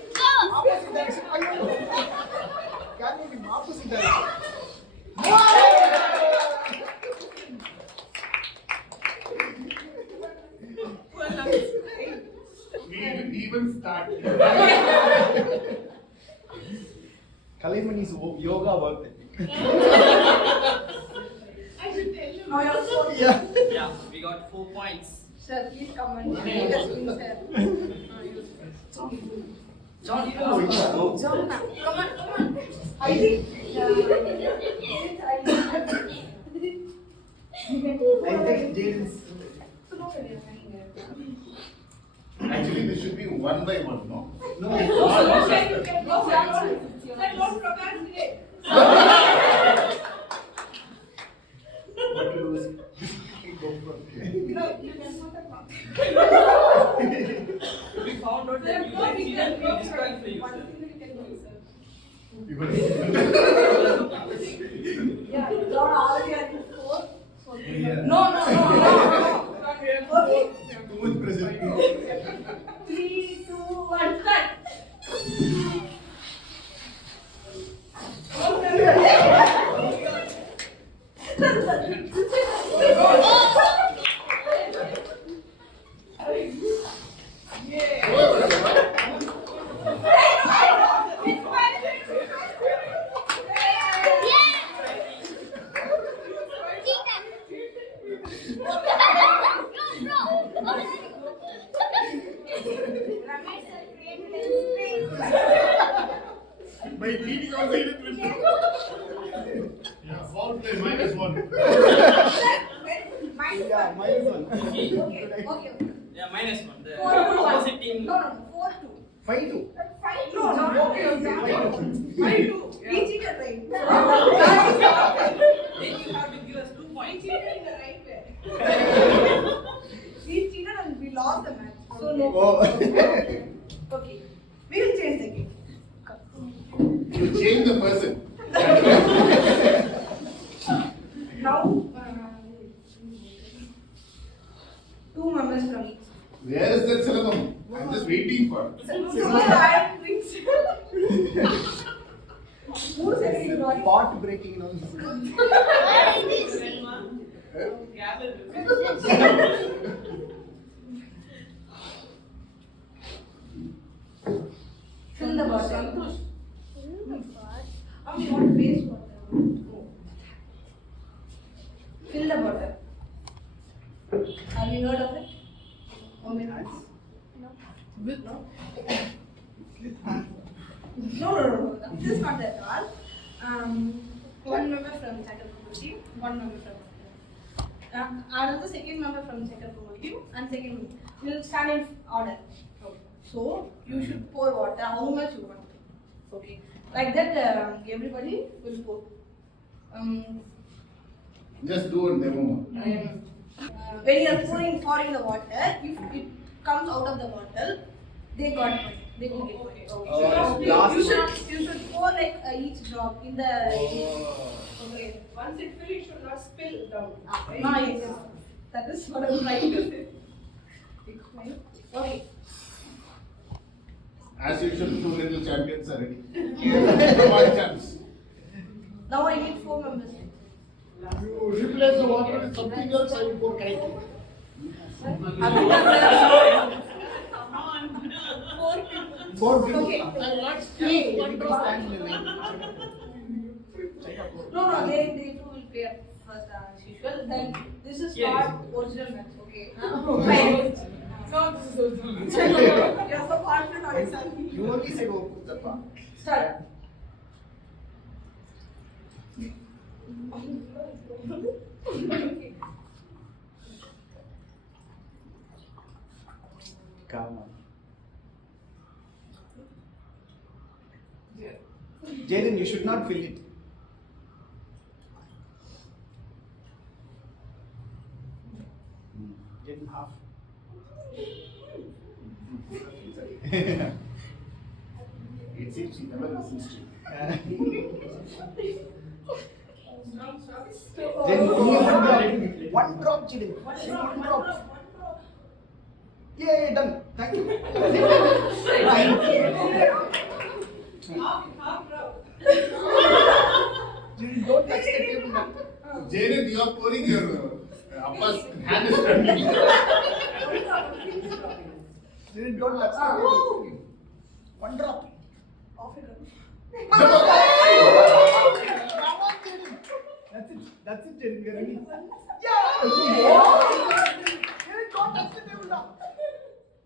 Opposite direction. Can you be opposite direction? We didn't even start. Kalaimani's yoga work ethic. Now you're so. Yeah. Yeah, we got 4 points. Sir, please come and make us win, sir. John, you Oh, yeah. Come on. I think. I think James. Actually, this should be one by one, no? No. Don't procrastinate. What to do is go from here. No, you can put the clock. we found out that you like cheated, we disqualify you, sir. Yeah, John already at 4. So Yeah. No. Okay. Too much pressure. 3, 2, 1, start. My cheating also hit it with. Yeah, foul play -1. Yeah, minus one. Okay. Yeah, -1. The 4-2. opposite team. No, 4-2. 5-2. No. Okay. 5-2. We cheated, right? Then you have to give us 2 We points. cheated in the right way. We cheated and we lost the match. So no. Oh. Okay. We will change the game. You change the person. Now, 2 members from each. Where is that syllabum? I'm just waiting for. Who said it, Roy? Pot breaking on Fill the bottle. We want waste water. Fill the bottle. Have you heard of it? How many hands? With No. with hand. No. This is not that all. one member from second Pongal team, one member from another second member from second Pongal team, and second will stand in order. Okay. So you should pour water how much you want. Okay. Like that, everybody will pour. Just do a demo. When you are pouring the water, if it comes out of the bottle, they got money. They will get money. You should pour like each drop in the. Okay. Once it fills, it should not spill down. No, yes. That is what I'm trying to say. Okay. As usual, 2 little champions are ready. One chance. Now I need 4 members. You replace the water with something else, I will pour correctly. Four people. Okay. Everybody stand in the line. No, they two will pay first as usual. Then this is part original match. Okay. No, this is original match. You're so confident on yourself. You only said open the part. Start. Come on. Jaden, you should not fill it. Jaden, half. It seems he never listens to you. Jaden, only one drop, Jaden. One drop. Yay, done. Thank you. Jaden, don't touch the table now. Jaden, you are pouring your Appa's hand is trembling. Jaden, don't touch the table. One drop. That's it, Jaden. We are ready. Yeah! Jaden, don't touch the table now.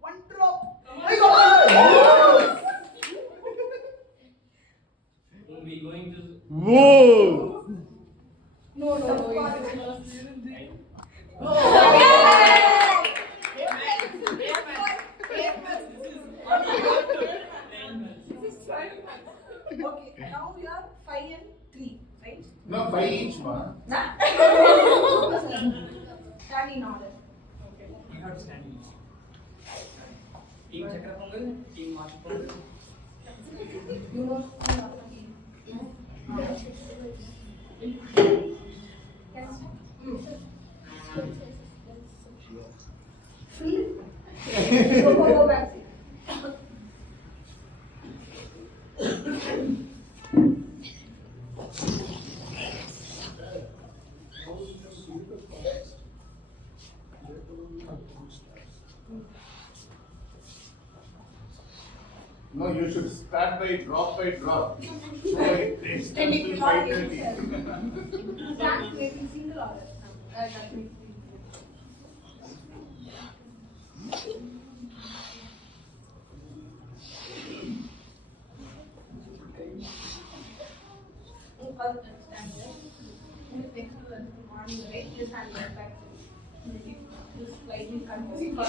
One drop. I got it! We going to. Whoa! No. Okay, now we are 5 and 3, right? No, 5 each, ma. Nah. Stand in order. You have to stand in. Team Chakra Pongal, Team Master Pongal. You know. Go back. No, you should start by drop. So it takes Then it till will not 5:30. Stand making single order. That means first stand there. Next to the morning, right? Just stand there back. Just slightly confusing for us.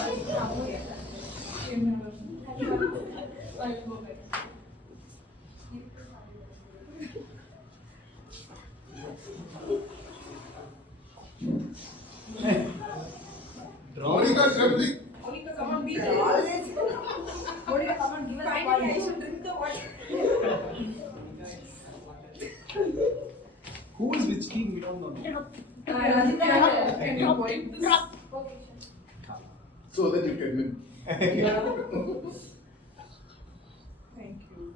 I'll go back. Monica trembling. Monica, come on, be there. Always. Monica, come on, give us a call. I should drink the water. Who is which team? We don't know. Can you point this? So that you can win. Thank you.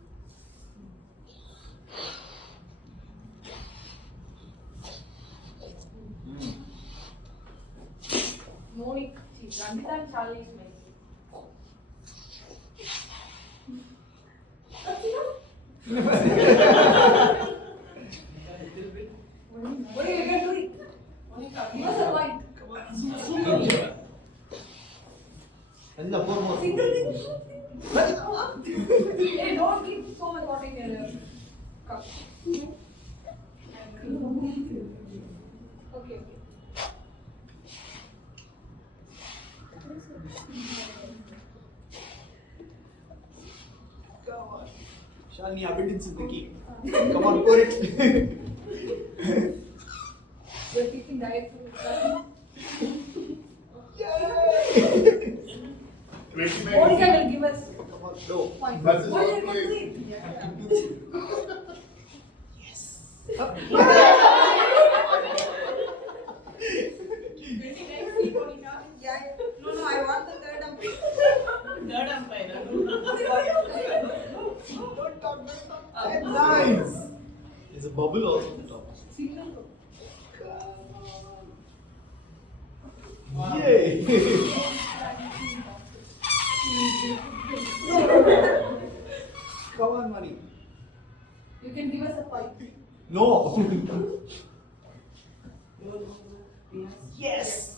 Monica, Randita and Charlie is my. What are you going to do? Monica, give us a light. Single thing. Hey, don't keep so much water in your cup. Shalini, abundance is the key. Come on, pour it. You're teaching diet food. 20 Monica will give us Come on, no. points. That's his Monica first will place. complete. Yeah. No, I want the third umpire. Third umpire. Don't talk. Nice. There's a bubble also on the top. Yay! Come on, Mani. You can give us a point. No. Yes.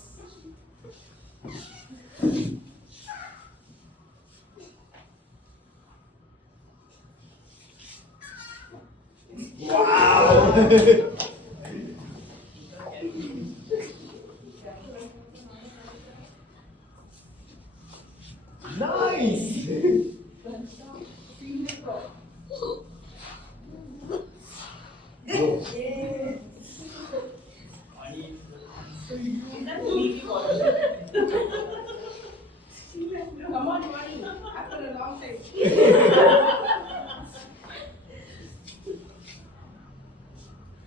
Wow. Nice. Come on, money. After a long time.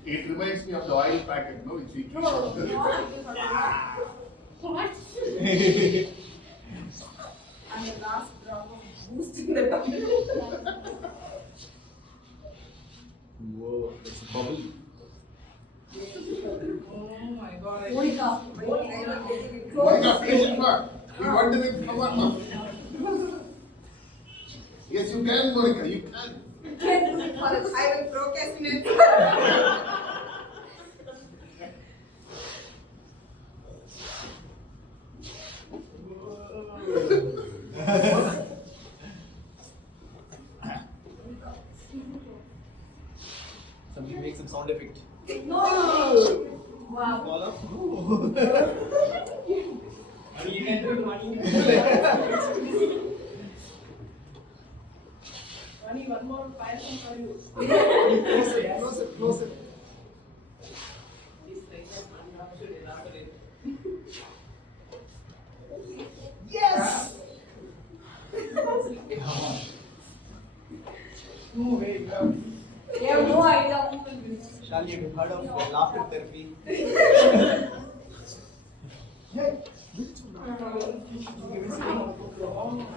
It reminds me of the oil packet, no? Which we keep out there. What? And the last drop of boost in the tumbler. Whoa, that's a bubble. Oh my god. Monica. Monica, finish it, ma. We want to win. Come on, ma. Yes, you can, Monica. You can. I will procrastinate. Somebody make some sound effect. No. Wow. Fall off. You can do it, money. Money, one more fire for you. Closer. Yes! No way. They have no idea who will win. Shalini, have you heard of laughter therapy?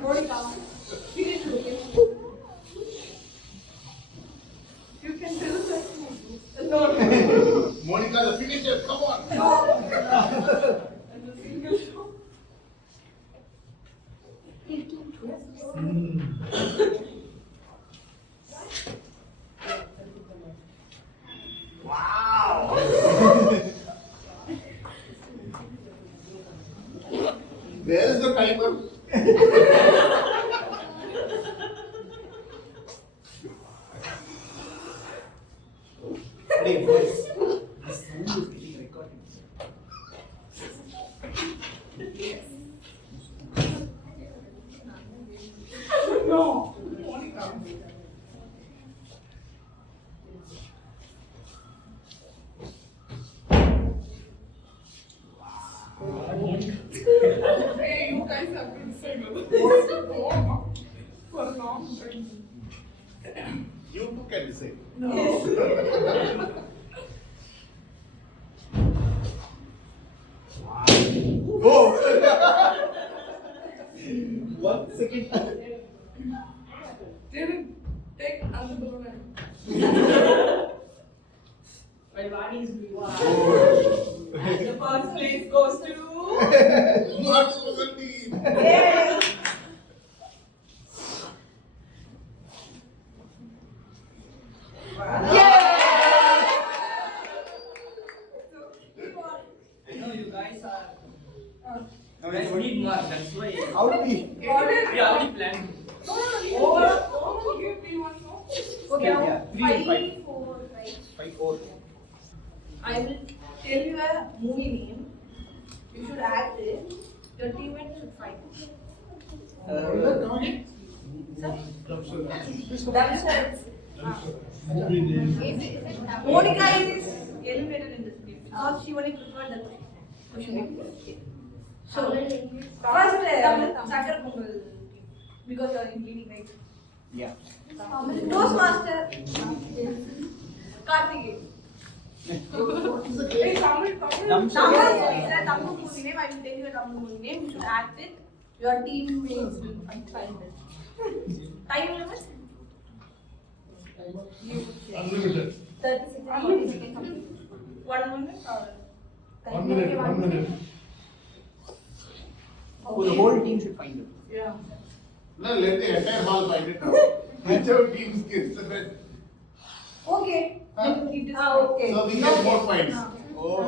Monica. Finish it. You can tell us. No. Monica, the finisher. Come on. And the single shot. Wow! There's the timer. Hey, boys. This sound is getting recorded. No. Monica. Hey, you guys have been saying for a long time. You two can decide. No. Go! 1 second. David, take another balloon. Well, Vani is doing well. Oh. And the first place goes to. Not the team. Yay! I know you guys are. You guys need more, that's why. How do we? We already planned. Okay, Yeah, 3 and 5, 4, 5. 5, 4. I will tell you a movie name. You should act it. Your teammate should fight. Monica is elevated in this game because she only preferred the question. So, first, Sakar Pongal because you are in leading, right? Yeah. Toastmaster, Karthikeyan. Hey, Tamil movie name. I will tell you a Tamil movie name. You should act it. Your teammates will find it. Time limit? Unlimited. 30 seconds. 1 minute or? 1 minute, 1 minute. So the whole team should find it. Yeah. No, let the entire hall find it now. Whichever team gets the best. Okay. Huh? It is Okay. So we get more points. Oh.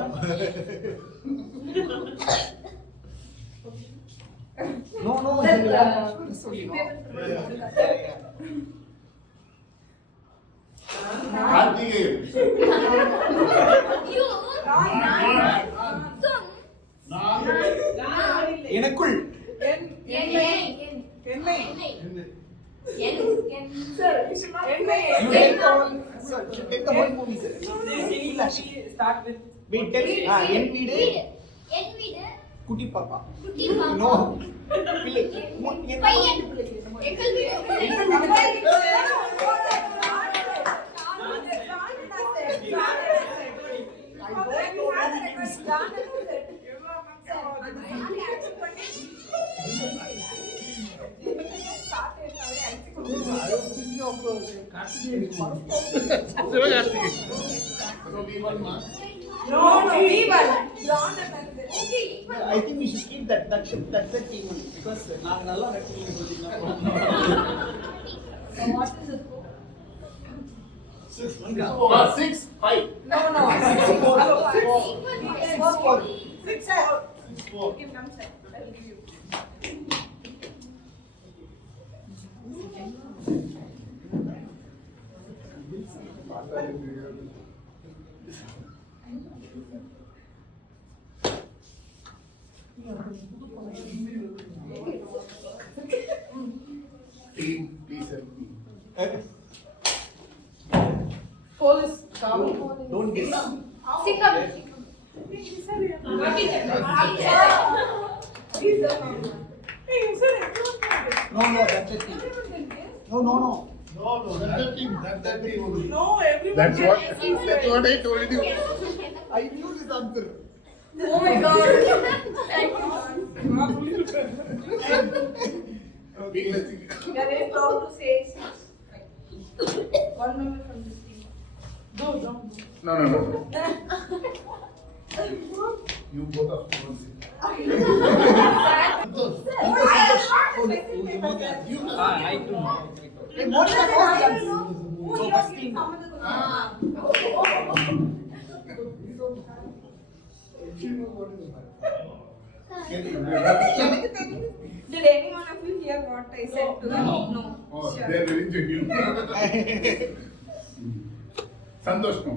No, no. This only, no. Karthikeyan. எனக்குள் Sir, you take the whole, sir, you take the whole movie, sir. Start with Wait, tell me. என் வீடு குட்டி பாப்பா. No. பிள்ளை. So we won, ma. No, we won. I think we should keep that team only because நாங்க நல்லா ரசிக்கிறீங்க சொல்லிட்டீங்கன்னா. What is the score? 6, 5. No. 6, 4. You can come, sir. I will give you. Team, please help me. Police, come. Don't guess. No, that's a team. No. No, that's the team. That's the team only. No, everyone. That's what I told you. I knew this answer. Oh my God. Be letting. We are very proud to say 6. 1 member from this team. Don't. No. You both of you won't see. I too. Hey, Monica, So first team. Did any one of you hear what I said to them? No. Oh, Sure. they're very genuine. Santosh, no.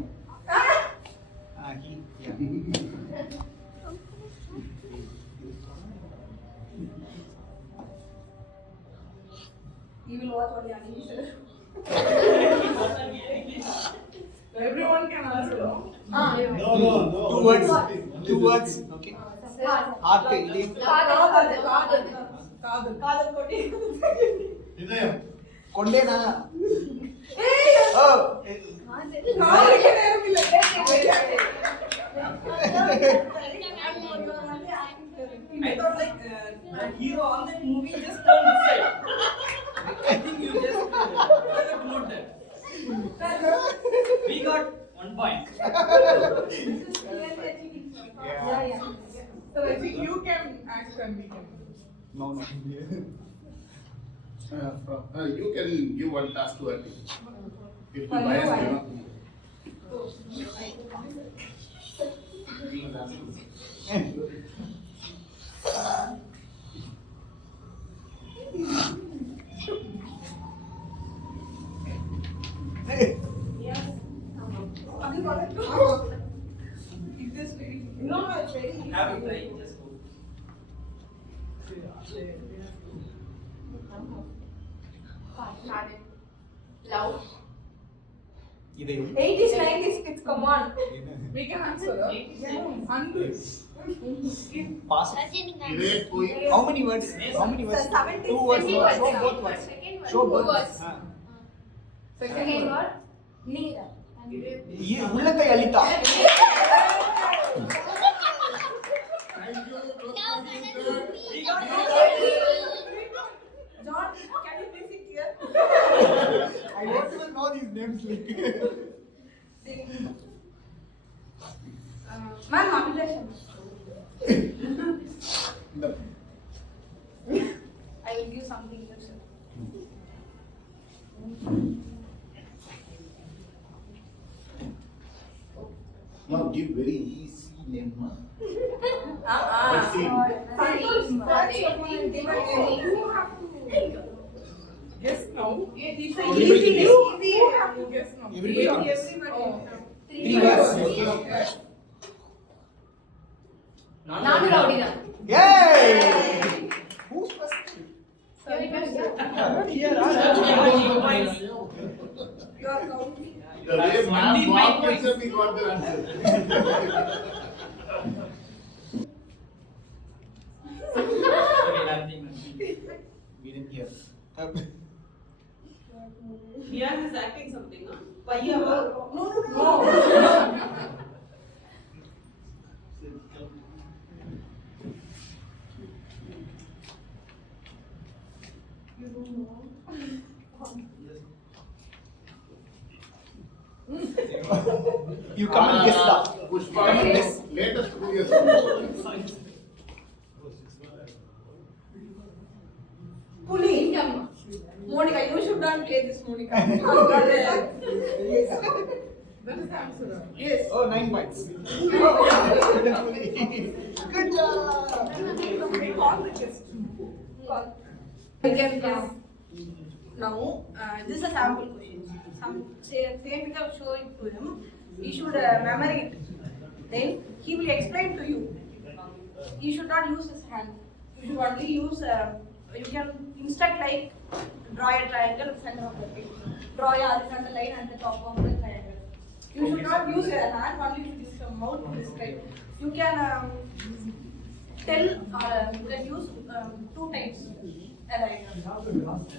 You will watch only anime, sir. Everyone can answer. No? No. Two words. Okay. Heart. Kadal Koti. Idayam. Kondena. Hey! Oh. I thought like the hero on that movie just turned this side. I think you just ignored that. We got 1 point. Yeah. So I think you can act and we can. No. You can give one task to her team. If you For you, bias, I- you know. No, it's very easy. Have it right, just go. Started. Loud. 80s, 90s kids, come on. We can answer. Great poem. How many words? How many words? 70s, 2 words. Second Show both words. Second word. Show both Two words. words. Second word. Neera. உள்ளங்கை அளித்தா. John, can you please sit here? I don't even know these names. Ma'am, Abhilasham. I will give something here, sir. Now give very easy name, ma. Guess now. It's Everybody easy, can easy. You have to guess now. Everybody can guess. Three words. words. ನಾನು Rowdy. Yay! Who's first? Very good. Here, You are counting. The way ma'am walked itself, we got the answer. We didn't hear. Riyan is acting something, huh? Payyava. No. You come and guess that. Pushpa, latest previous song. Puli. Monica, you should not play this, Monica. That is the answer. Yes. Oh, 9 points. Good job. Call the guest. Call. I can guess. Now, this is a sample question. Same thing I will show it to him. He should memorize it. Then he will explain to you. He should not use his hand. You should only use. You can instruct like draw a triangle at the center of the page. Draw a horizontal line at the top of the triangle. You should not use your hand. Only use your mouth to describe. You can tell. You can use 2 times.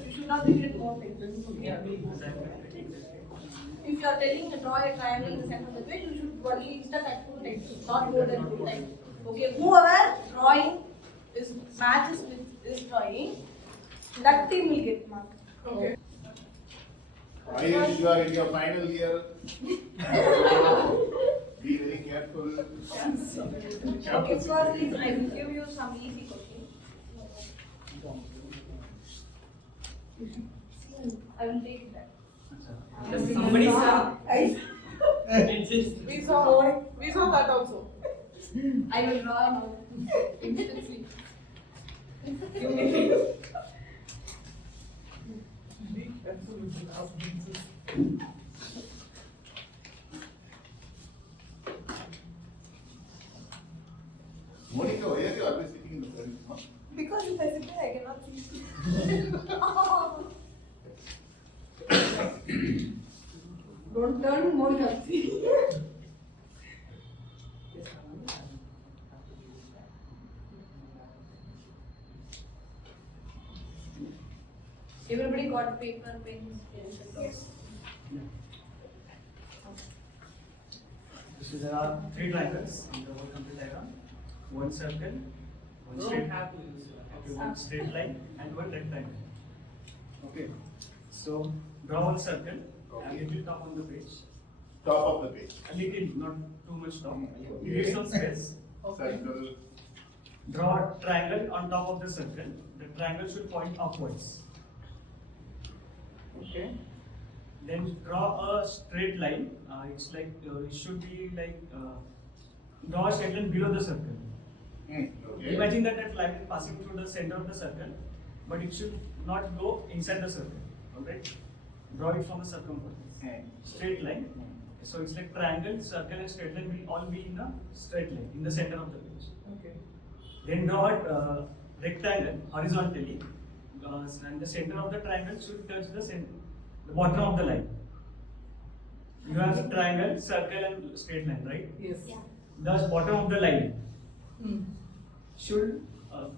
You should not read it more times. If you are telling to draw a triangle in the center of the page, you should only instruct at 2 times, not more than 2 times. Okay, whoever drawing is matches with this drawing, that team will get mark. Okay. While you are in your final year, be very careful. Okay, firstly, I will give you some easy questions. I will take it back. somebody saw We saw that also. I will draw now instantly. Be careful with the last pieces. Monica, why are you always sitting in the front? Huh? Because if I sit there, I cannot see. Don't turn Monica. Everybody got paper, pens, pencils. So there are 3 triangles in the whole complete diagram. 1 circle, 1 straight, one straight line, and 1 rectangle. Okay. So draw 1 circle, a little top on the page. Top of the page. A little, not too much top. Leave some space. Circle. Draw a triangle on top of the circle. The triangle should point upwards. Okay. Then draw a straight line. It's like it should be like draw a straight line below the circle. Okay. Imagine that line is passing through the center of the circle, but it should not go inside the circle. Alright. Draw it from a circumference. Straight line. So it's like triangle, circle, and straight line will all be in a straight line in the center of the page. Okay. Then draw a rectangle horizontally and the center of the triangle should touch the bottom of the line. You have a triangle, circle, and straight line, right? Yes. Yeah. The bottom of the line Hmm. should, at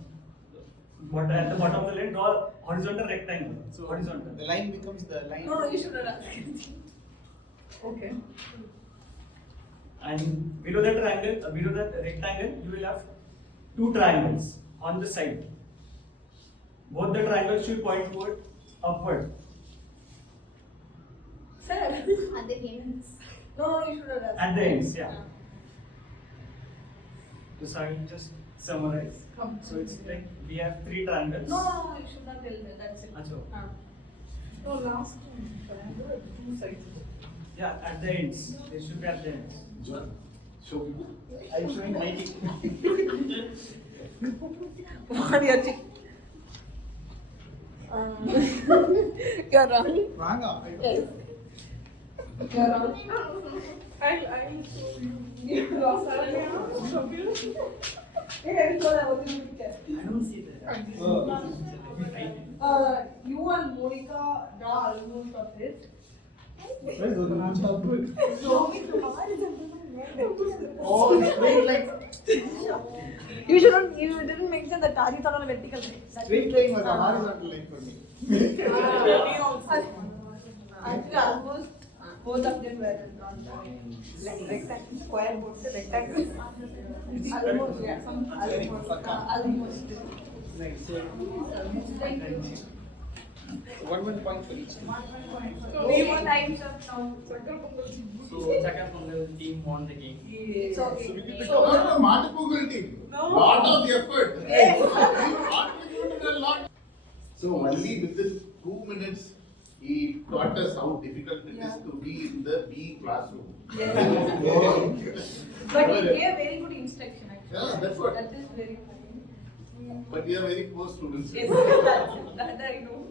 the bottom of the line, draw a horizontal rectangle. So Horizontal. the line becomes the line. No, you should not ask. Okay. And below that triangle, below that rectangle, you will have two triangles on the side. Both the triangles should point toward upward. Sir. At the ends. No, you should not ask. At the ends, yeah. So I will just summarize. Come. So it's like we have three triangles. No, you should not tell that. That's it. Achho. No, last triangle at two sides. Yeah, at the ends. They should be at the ends. John, show me. I'm showing my tick. What your chick? You're wrong. Yes. You're wrong. I'll show you. You're wrong. So beautiful. Hey, I don't see that. You and Monica draw almost of it. Oh, straight line. You didn't mention the target on a vertical line. Straight line was a horizontal line for me. Actually, almost both of them were drawn like rectangle, square both the rectangle. Almost, yeah, almost. Nice. 1 point for each. We want times up now. So Chakra Pongal team won the game. It's okay. No, Mata Pongal team. No. Lot of effort. Yes. You contributed a lot. So only within 2 minutes, he taught us how difficult it is to be in the B classroom. Yes. But he gave very good instruction actually. Yeah, that's what. That is very funny. But we are very poor students. Yes, that I know.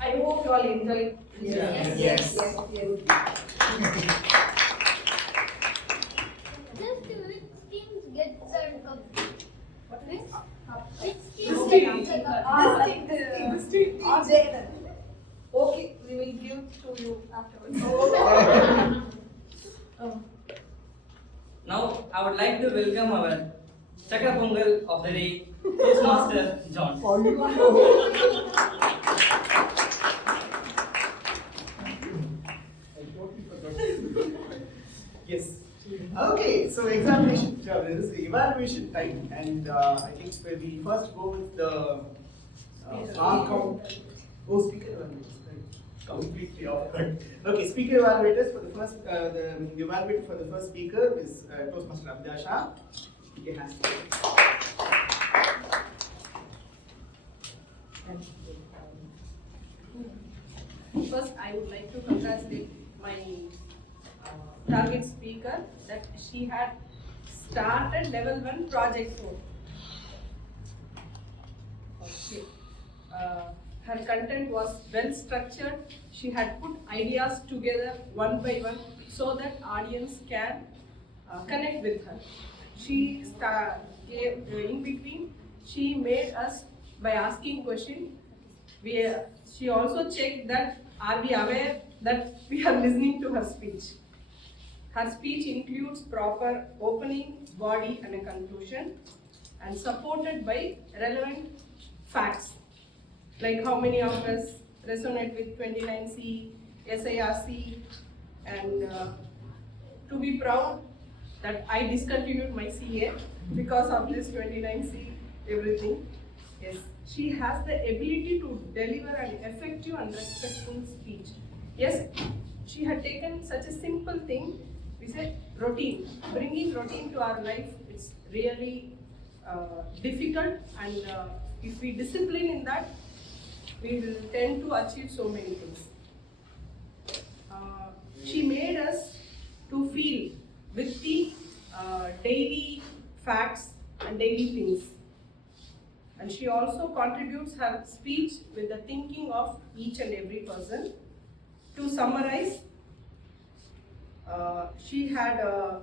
I hope you all enjoyed. Yes. Yes. Just which teams get turned up? What Which This teams team. get turned up? This team. Okay, we will give to you afterwards. Now I would like to welcome our Chakra Pongal of the day, Toastmaster John. Yes. Okay, so examination. This is the evaluation time, and I think we first go with the mark count. Oh, speaker evaluators. Completely off guard. Okay, speaker evaluators for the first. The evaluator for the first speaker is Toastmaster Abdasha. Speaker has. First, I would like to congratulate my target speaker that she had started level 1 project 4. Okay. Her content was well structured. She had put ideas together one by one so that audience can connect with her. She gave in between. She made us by asking questions. She also checked that are we aware that we are listening to her speech. Her speech includes proper opening, body and a conclusion and supported by relevant facts like how many of us resonate with 29C, SIRC, and to be proud that I discontinued my CA because of this 29C everything. Yes, she has the ability to deliver an effective and respectful speech. Yes, she had taken such a simple thing, we say routine. Bringing routine to our life, it's really difficult, and if we discipline in that, we will tend to achieve so many things. She made us to feel with the daily facts and daily things. And she also contributes her speech with the thinking of each and every person. To summarize, She had a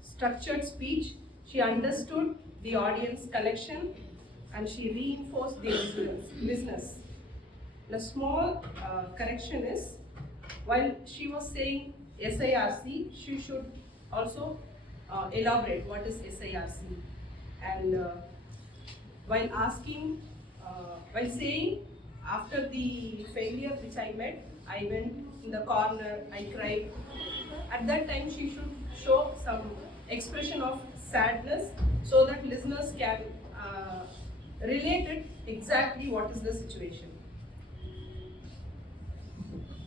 structured speech. She understood the audience connection and she reinforced the listeners. The small correction is, while she was saying SIRC, she should also elaborate what is SIRC. And while saying, after the failure which I met, I went in the corner, I cried. At that time, she should show some expression of sadness so that listeners can relate it exactly what is the situation.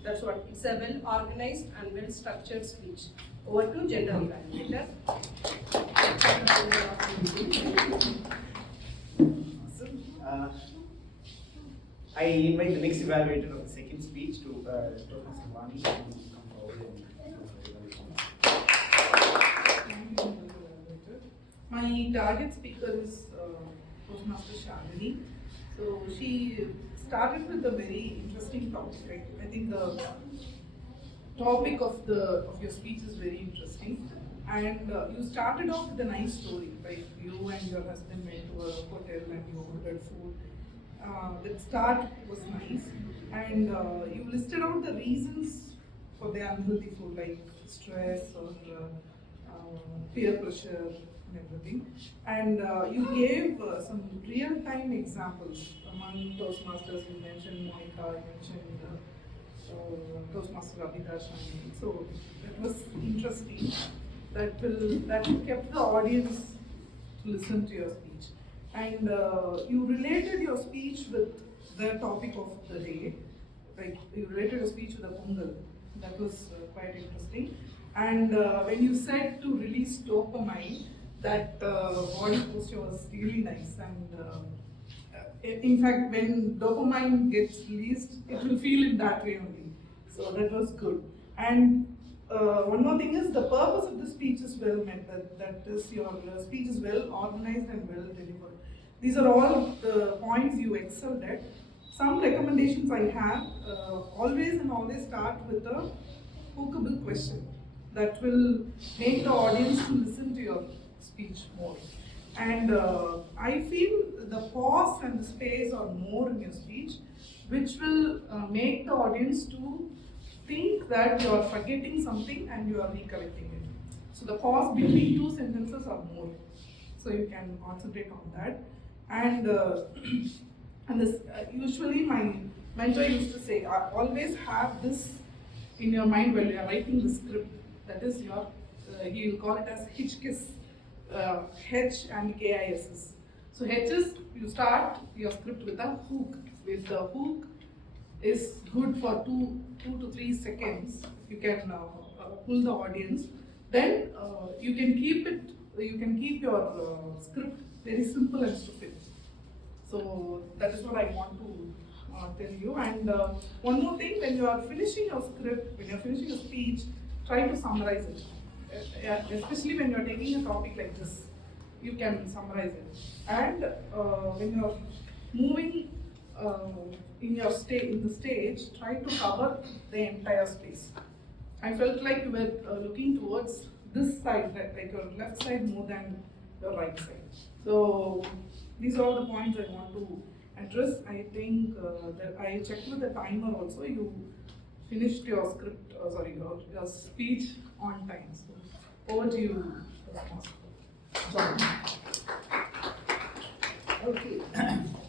That's what, it's a well organized and well structured speech. Over to general evaluator. Awesome. I invite the next evaluator of the second speech to Toastmaster Vani to come forward and My target speaker is Toastmaster Shalini. So she started with a very interesting topic. Right? I think the topic of your speech is very interesting, and you started off with a nice story. Like you and your husband went to a hotel and you ordered food. That start was nice, and you listed out the reasons for the unhealthy food, like stress or peer pressure and everything. And you gave some real-time examples among Toastmasters. You mentioned Monica, you mentioned Toastmaster Abhita. So that was interesting. That kept the audience to listen to your speech. And you related your speech with the topic of the day. Like you related your speech with the Pongal. That was quite interesting. And when you said to release dopamine, that body posture was really nice. And in fact, when dopamine gets released, it will feel in that way only. So that was good. And one more thing is the purpose of the speech is well met. That is, your speech is well organized and well delivered. These are all the points you excelled at. Some recommendations I have, always start with a hookable question that will make the audience to listen to your speech more. And I feel the pause and the space are more in your speech, which will make the audience to think that you are forgetting something and you are recollecting it. So the pause between two sentences are more. So you can concentrate on that. And usually my mentor used to say, always have this in your mind when you are writing the script. That is your, he will call it as Hitchkiss, H and KISS. So H is, you start your script with a hook. If the hook is good for 2 to 3 seconds, you can pull the audience. Then you can keep your script very simple and stupid. So that is what I want to tell you. And one more thing, when you are finishing your script, when you are finishing your speech, try to summarize it. Especially when you are taking a topic like this, you can summarize it. And when you are moving in the stage, try to cover the entire space. I felt like you were looking towards this side, like your left side more than your right side. So these are all the points I want to address. I think that I checked with the timer also. You finished your script, your speech on time. So over to you, John. Okay.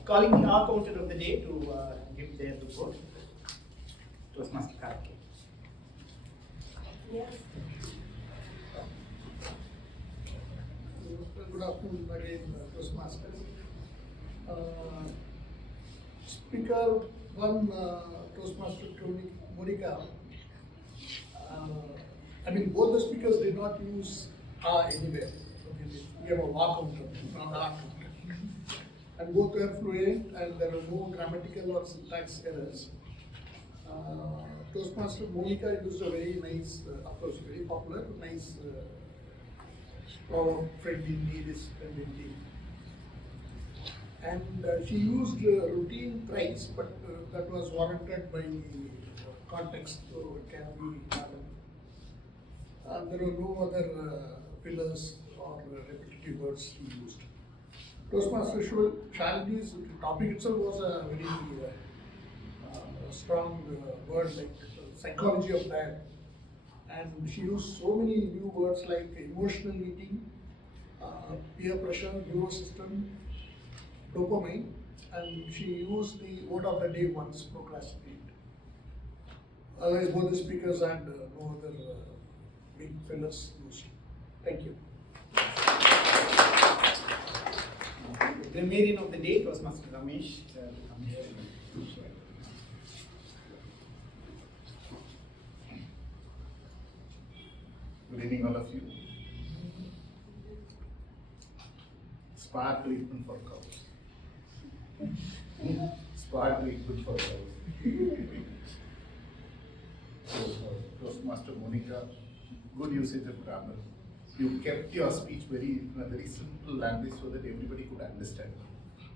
Calling the accountant of the day to give their report. Toastmaster Karake. Yes. Good afternoon again, Toastmasters. Speaker one, Toastmaster Monica. Both the speakers did not use anywhere. Okay, we have a walkout, not a. And both were fluent, and there were no grammatical or syntax errors. Toastmaster Monica used a very nice, of course, very popular, nice, friendly need is friendly. And she used routine thrice, but that was warranted by the context, so it can be done. There were no other fillers or repetitive words used. Toastmaster Shalini's topic itself was a very strong word like psychology of that. And she used so many new words like emotional eating, peer pressure, neurosystem, dopamine, and she used the word of the day once, procrastinate. Otherwise, both the speakers had no other big fillers used. Thank you. The grammarian of the day, Toastmaster Ramesh. Good evening, all of you. Spa treatment for cows. Spa treatment for cows. Toastmaster Monica, good usage of grammar. You kept your speech in a very simple language so that everybody could understand.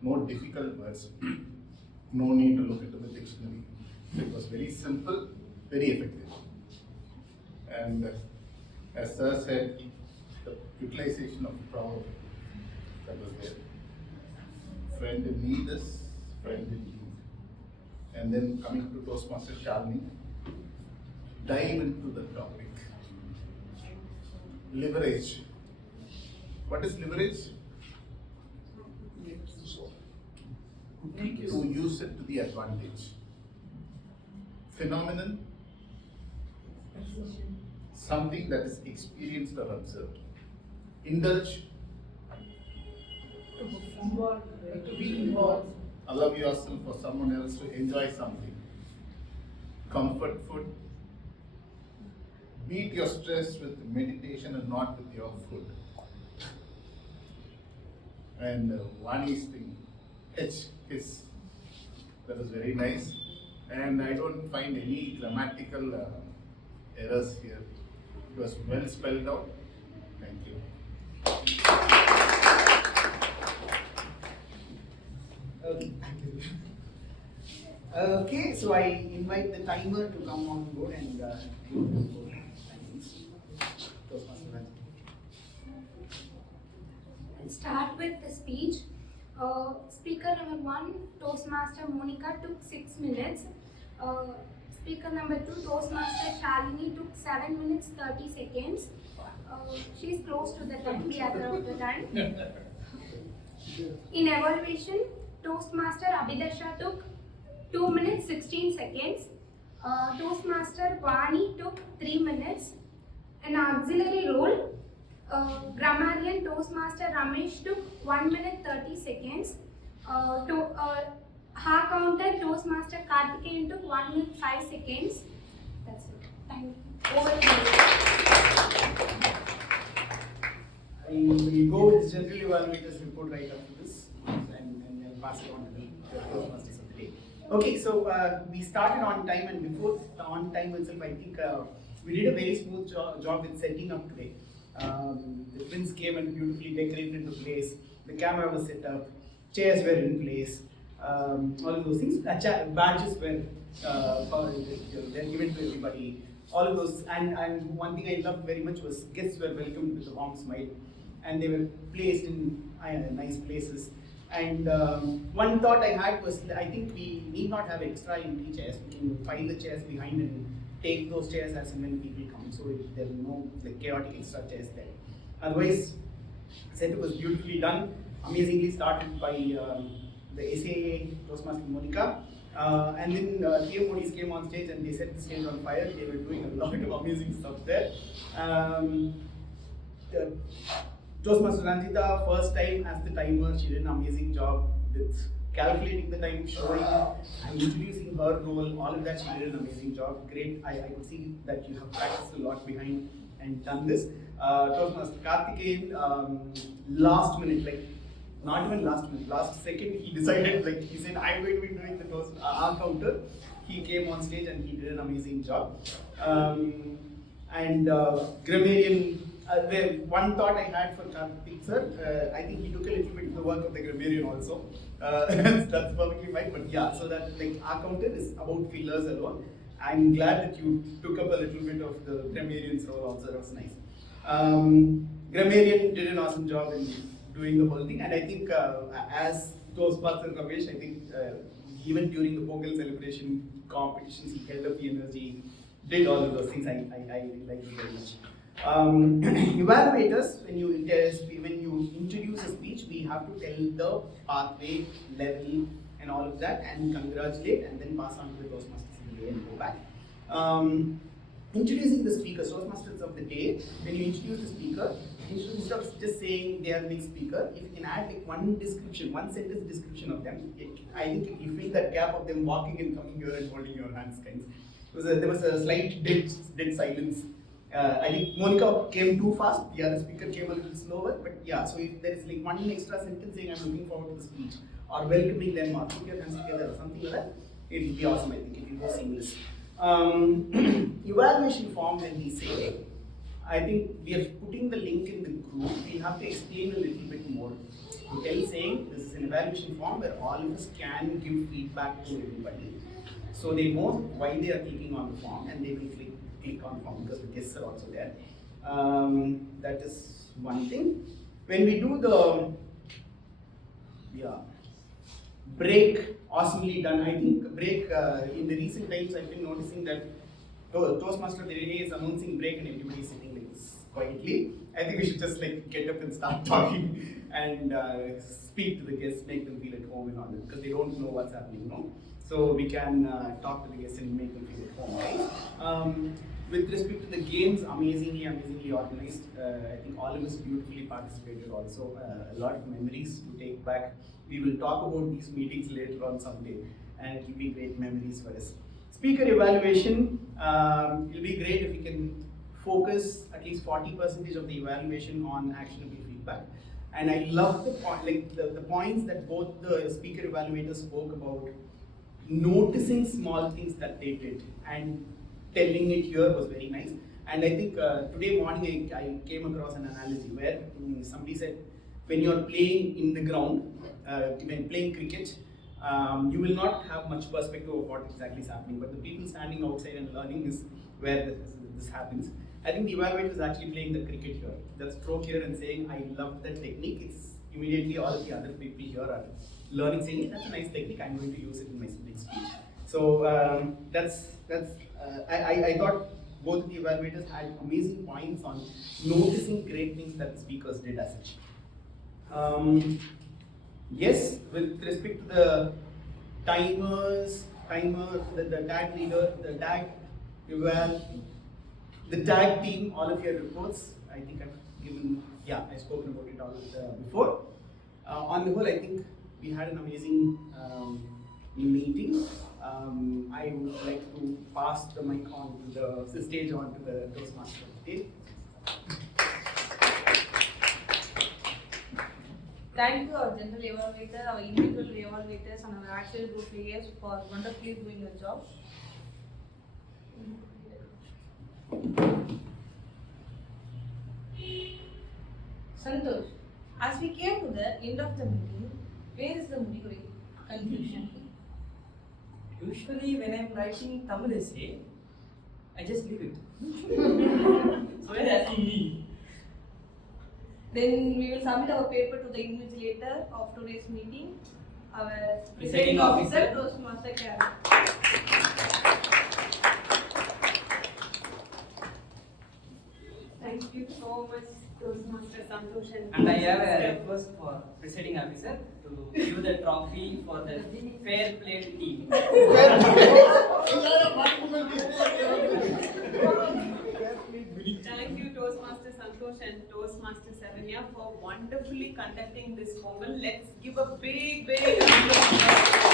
No difficult words. No need to look into the dictionary. It was very simple, very effective. And as Sir said, the utilization of proverb that was there. Friend in need is friend in need. And then coming to Toastmaster Shalini, dive into the topic. Leverage. What is leverage? To use it to the advantage. Phenomenon. Something that is experienced or observed. Indulge. To be involved. Allow yourself or someone else to enjoy something. Comfort food. Beat your stress with meditation and not with your food. And Vani's thing, kiss. That was very nice. And I don't find any grammatical errors here. It was well spelled out. Thank you. Okay, so I invite the timer to come on board and do the I'll start with the speech. Speaker number 1, Toastmaster Monica, took 6 minutes. Speaker number 2, Toastmaster Shalini, took 7 minutes 30 seconds. She's close to the time, the other of the time. In evaluation, Toastmaster Abhidasha took 2 minutes 16 seconds. Toastmaster Vani took 3 minutes. An auxiliary role, grammarian Toastmaster Ramesh took 1 minute 30 seconds. Ha counter Toastmaster Karthikeyan took 1 minute 5 seconds. That's it. Thank you. Over to you. I will go with general evaluators report right after this and I'll pass it on to the Toastmasters of the day. Okay, so we started on time, and before on time itself, I think we did a very smooth job with setting up today. The twins came and beautifully decorated the place. The camera was set up, chairs were in place, all of those things. Badges were then given to everybody. All of those, and one thing I loved very much was guests were welcomed with a warm smile, and they were placed in nice places. And one thought I had was, I think we need not have extra empty chairs. We can file the chairs behind and take those chairs as and when people come, so there are no chaotic extra chairs there. Otherwise, setup was beautifully done, amazingly started by the SAA Toastmaster Monica. And then TM came on stage and they set the stage on fire. They were doing a lot of amazing stuff there. Toastmaster Ranjita, first time as the timer, she did an amazing job with calculating the time, showing and introducing her role, all of that. She did an amazing job. Great. I could see that you have practiced a lot behind and done this. Toastmaster Karthikeyan, last minute, not even last minute, last second, he decided, he said, I'm going to be doing the toast counter. He came on stage and he did an amazing job. Grammarian, the one thought I had for Karthik sir, I think he took a little bit of the work of the grammarian also. That's perfectly fine, but yeah, so that our counter is about fillers alone. I'm glad that you took up a little bit of the grammarian's role also. That was nice. Grammarian did an awesome job in doing the whole thing, and I think as Toastmaster Ramesh, I think even during the Pongal celebration competitions, he held up the energy, did all of those things. I really liked it very much. Evaluators, when you introduce a speech, we have to tell the pathway, level, and all of that, and congratulate, and then pass on to the Toastmasters of the day and go back. Introducing the speakers, Toastmasters of the day, when you introduce the speaker, instead of just saying they are the next speaker, if you can add like one sentence description of them, I think you fill that gap of them walking and coming here and holding your hands, kinds. There was a slight dead silence. I think Monica came too fast, the other speaker came a little slower, but yeah, so if there is like one extra sentence saying I'm looking forward to the speech, or welcoming them, or put your hands together, or something like that, it will be awesome. I think it will go seamless. Evaluation form, when we say, I think we are putting the link in the group. We have to explain a little bit more. To tell saying this is an evaluation form where all of us can give feedback to everybody, so they know why they are clicking on the form, and they will click on the form because the guests are also there. That is one thing. When we do the break, awesomely done. I think break, in the recent times I've been noticing that Toastmaster of the day is announcing break and everybody is sitting like this quietly. I think we should just like get up and start talking and speak to the guests, make them feel at home and all that, because they don't know what's happening, no? So we can talk to the guests and make them feel at home, right? With respect to the games, amazingly organized. I think all of us beautifully participated also. A lot of memories to take back. We will talk about these meetings later on someday, and it will be great memories for us. Speaker evaluation, it will be great if we can focus at least 40% of the evaluation on actionable feedback. And I love the points that both the speaker evaluators spoke about, noticing small things that they did and telling it here was very nice. And I think today morning I came across an analogy where somebody said, when you're playing in the ground, when playing cricket, you will not have much perspective of what exactly is happening, but the people standing outside and learning is where this happens. I think the evaluator is actually playing the cricket here. That stroke here and saying, I love that technique. It's immediately all the other people here are learning, saying, hey, that's a nice technique, I'm going to use it in my next speech. So I thought both the evaluators had amazing points on noticing great things that the speakers did as such. Yes, with respect to the the tag leader, the tag eval, the tag team, all of your reports, I think I've spoken about it all before. On the whole, I think we had an amazing meeting. I would like to pass the mic on to the stage on to the Toastmaster. Okay? Thank you, our general evaluator, our individual evaluators, and our actual group players for wonderfully doing your job. Santosh, as we came to the end of the meeting, where is the Mudigurai conclusion? Usually when I'm writing Tamil essay, I just leave it. So when asking me. Then we will submit our paper to the invigilator of today's meeting, our Presiding officer, Toastmaster Karen. Thank you so much, Toastmaster Santosh. And I have a request for presiding officer to give the trophy for the fair played team. Thank you, Toastmaster Santosh and Toastmaster Saranya, for wonderfully conducting this Pongal. Let's give a big round of applause.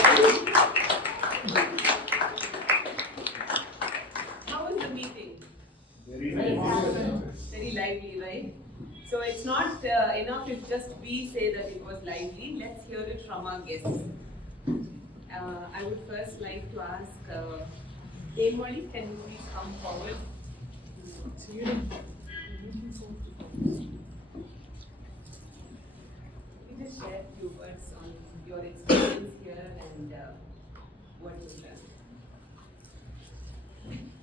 How was the meeting? Very nice. Very lively, right? So it's not enough if just we say that it was lively. Let's hear it from our guests. I would first like to ask Molly, can you please come forward? You just share a few words on your experience here and what you learned.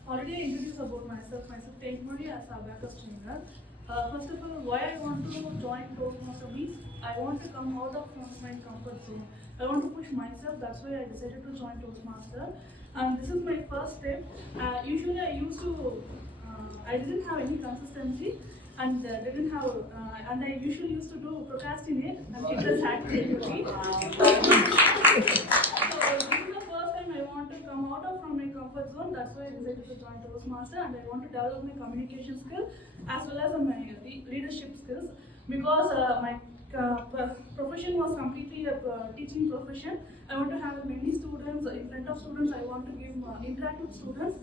already I introduced about myself. Myself, Takemory as a abacus trainer. First of all, why I want to join Toastmaster means I want to come out of my comfort zone. I want to push myself. That's why I decided to join Toastmaster. And this is my first step. Usually, I didn't have any consistency, and and I usually used to do procrastinate and it was activity. So this is the first time I want to come out of from my comfort zone. That's why I decided to join Toastmaster, and I want to develop my communication skill as well as my leadership skills, because my profession was completely a teaching profession. I want to have many students in front of students. I want to give interact with students.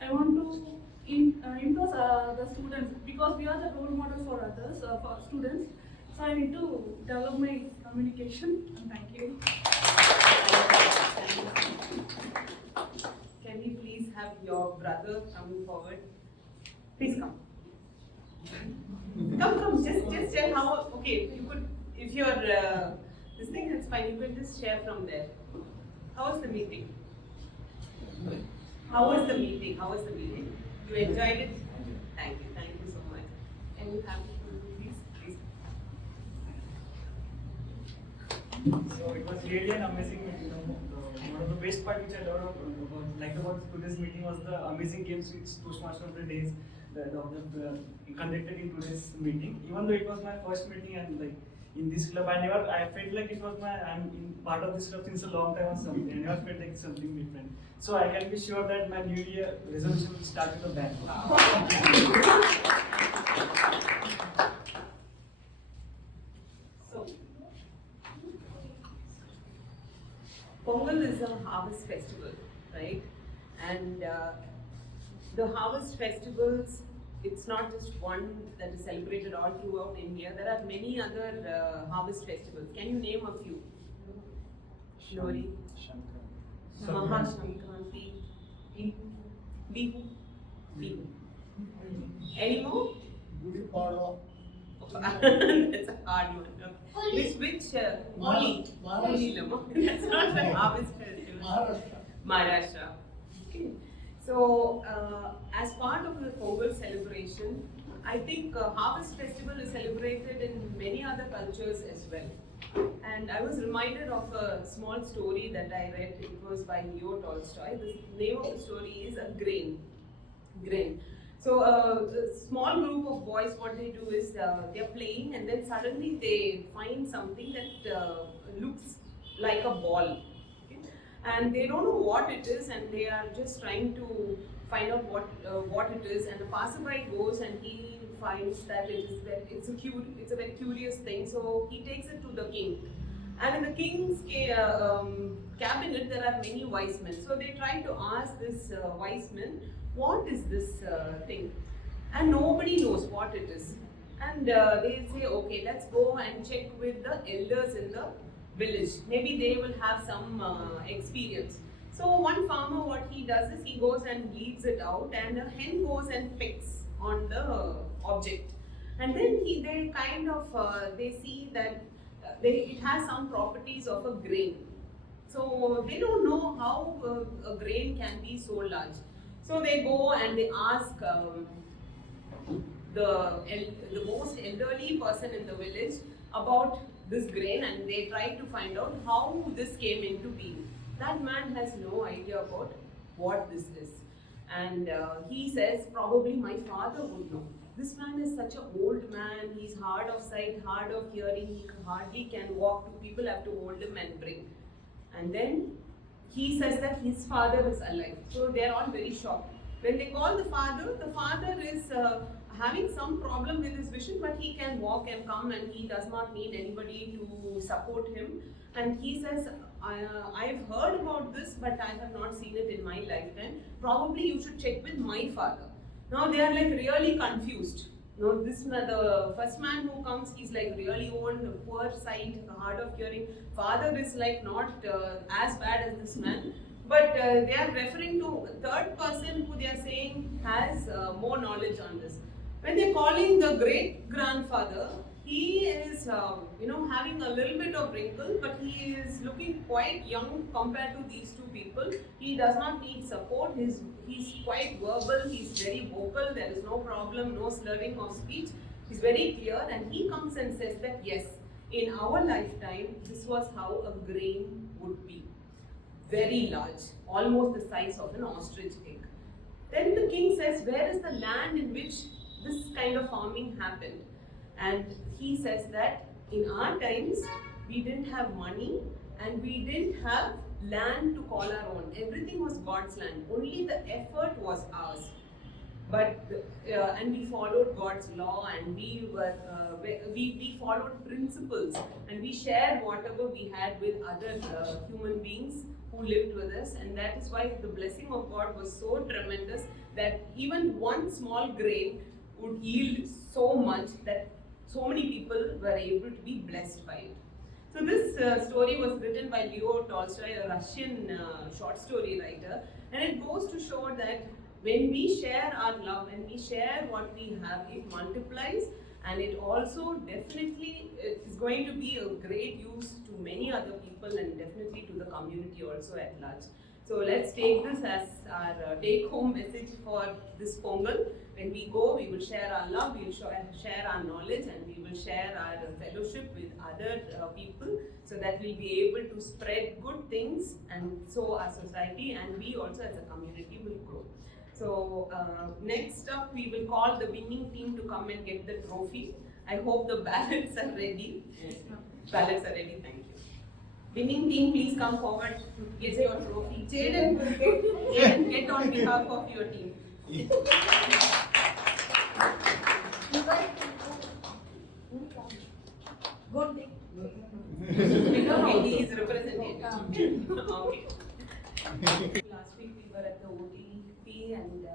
I want to impress the students, because we are the role model for others, for students. So I need to develop my communication. And thank you. Can we please have your brother come forward? Please come. Come, just tell how, okay, you could, if you're, this thing, it's fine, you can just share from there. How was the meeting? How was the meeting? You enjoyed it? Thank you so much. And you have, please. So it was really an amazing meeting. One of the best part which I liked about today's meeting was the amazing games which Toastmaster of the days conducted in today's meeting. Even though it was my first meeting and like in this club, I felt like it was I'm in part of this club since a long time or something. I never felt like something different. So I can be sure that my New Year resolution will start with a bang. So, Pongal is a harvest festival, right? And the harvest festivals, it's not just one that is celebrated all throughout India. There are many other harvest festivals. Can you name a few? Lori, Mahashankranti, Bihu. Any more? That's a hard one. Okay. Which Holi? That's not the harvest festival. Maharashtra. Okay. So, as part of the Pongal celebration, I think Harvest Festival is celebrated in many other cultures as well. And I was reminded of a small story that I read. It was by Vellore Tolstoy. The name of the story is A Grain. So a small group of boys, what they do is they're playing, and then suddenly they find something that looks like a ball. And they don't know what it is, and they are just trying to find out what it is. And the passerby goes and he finds that it's a very curious thing. So he takes it to the king. And in the king's cabinet, there are many wise men. So they try to ask this wise men, what is this thing? And nobody knows what it is. And they say, okay, let's go and check with the elders in the village. Maybe they will have some experience. So one farmer, what he does is he goes and leaves it out, and a hen goes and picks on the object. And then they see that it has some properties of a grain. So they don't know how a grain can be so large. So they go and they ask the most elderly person in the village about this grain, and they try to find out how this came into being. That man has no idea about what this is. And he says, probably my father would know. This man is such an old man, he's hard of sight, hard of hearing, he hardly can walk, people have to hold him and bring. And then he says that his father is alive. So they are all very shocked. When they call the father is having some problem with his vision, but he can walk and come, and he does not need anybody to support him. And he says, I've heard about this, but I have not seen it in my lifetime. Probably you should check with my father. Now they are like really confused. Now the first man who comes, he's like really old, poor sight, hard of hearing. Father is like not as bad as this man. But they are referring to a third person who they are saying has more knowledge on this. When they are calling the great grandfather, He is, having a little bit of wrinkle, but he is looking quite young compared to these two people. He does not need support. He's quite verbal. He's very vocal. There is no problem, no slurring of speech. He's very clear, and he comes and says that yes, in our lifetime, this was how a grain would be. Very large, almost the size of an ostrich egg. Then the king says, where is the land in which this kind of farming happened? And he says that in our times, we didn't have money and we didn't have land to call our own. Everything was God's land. Only the effort was ours. But and we followed God's law, and we followed principles, and we shared whatever we had with other human beings who lived with us, and that is why the blessing of God was so tremendous that even one small grain would yield so much that so many people were able to be blessed by it. So this story was written by Leo Tolstoy, a Russian short story writer, and it goes to show that when we share our love and we share what we have, it multiplies, and it also definitely is going to be a great use to many other people and definitely to the community also at large. So let's take this as our take-home message for this Pongal. When we go, we will share our love, we will share our knowledge, and we will share our fellowship with other people, so that we'll be able to spread good things, and so our society and we also as a community will grow. So next up, we will call the winning team to come and get the trophy. I hope the ballots are ready. Yes, ballots are ready, thank you. Winning team, please come forward to get your trophy. Jaden, get on behalf of your team. Go take. Okay, he is representative. Okay. Last week we were at the OTP and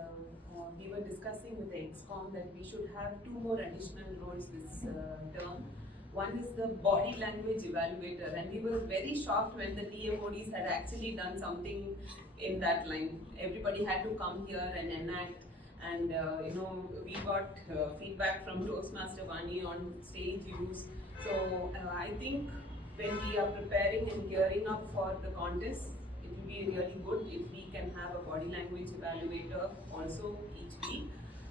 we were discussing with the EXCOM that we should have 2 more additional roles this term. One is the body language evaluator, and we were very shocked when the TMODs had actually done something in that line. Everybody had to come here and enact, and we got feedback from Toastmaster Vani on stage use. So I think when we are preparing and gearing up for the contest, it will be really good if we can have a body language evaluator also each week.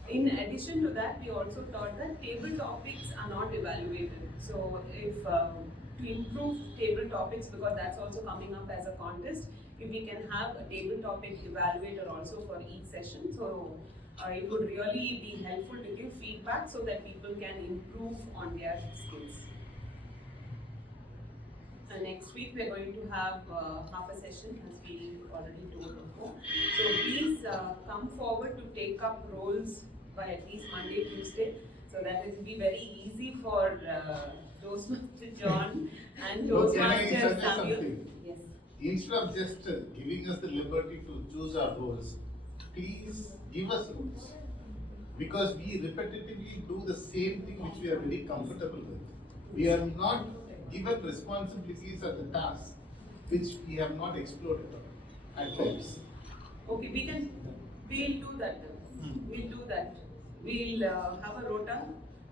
In addition to that, we also thought that table topics are not evaluated. So if to improve table topics, because that's also coming up as a contest, if we can have a table topic evaluator also for each session, so it would really be helpful to give feedback so that people can improve on their skills. Next week we are going to have half a session, as we already told before. So please come forward to take up roles by at least Monday, Tuesday, so that it will be very easy for Toastmaster John and Toastmaster Samuel. Yes. Instead of just giving us the liberty to choose our roles, please give us rules. Because we repetitively do the same thing which we are very comfortable with. We are not given responsibilities at the task which we have not explored at times. Okay, we'll do that. We'll do that. We'll have a rota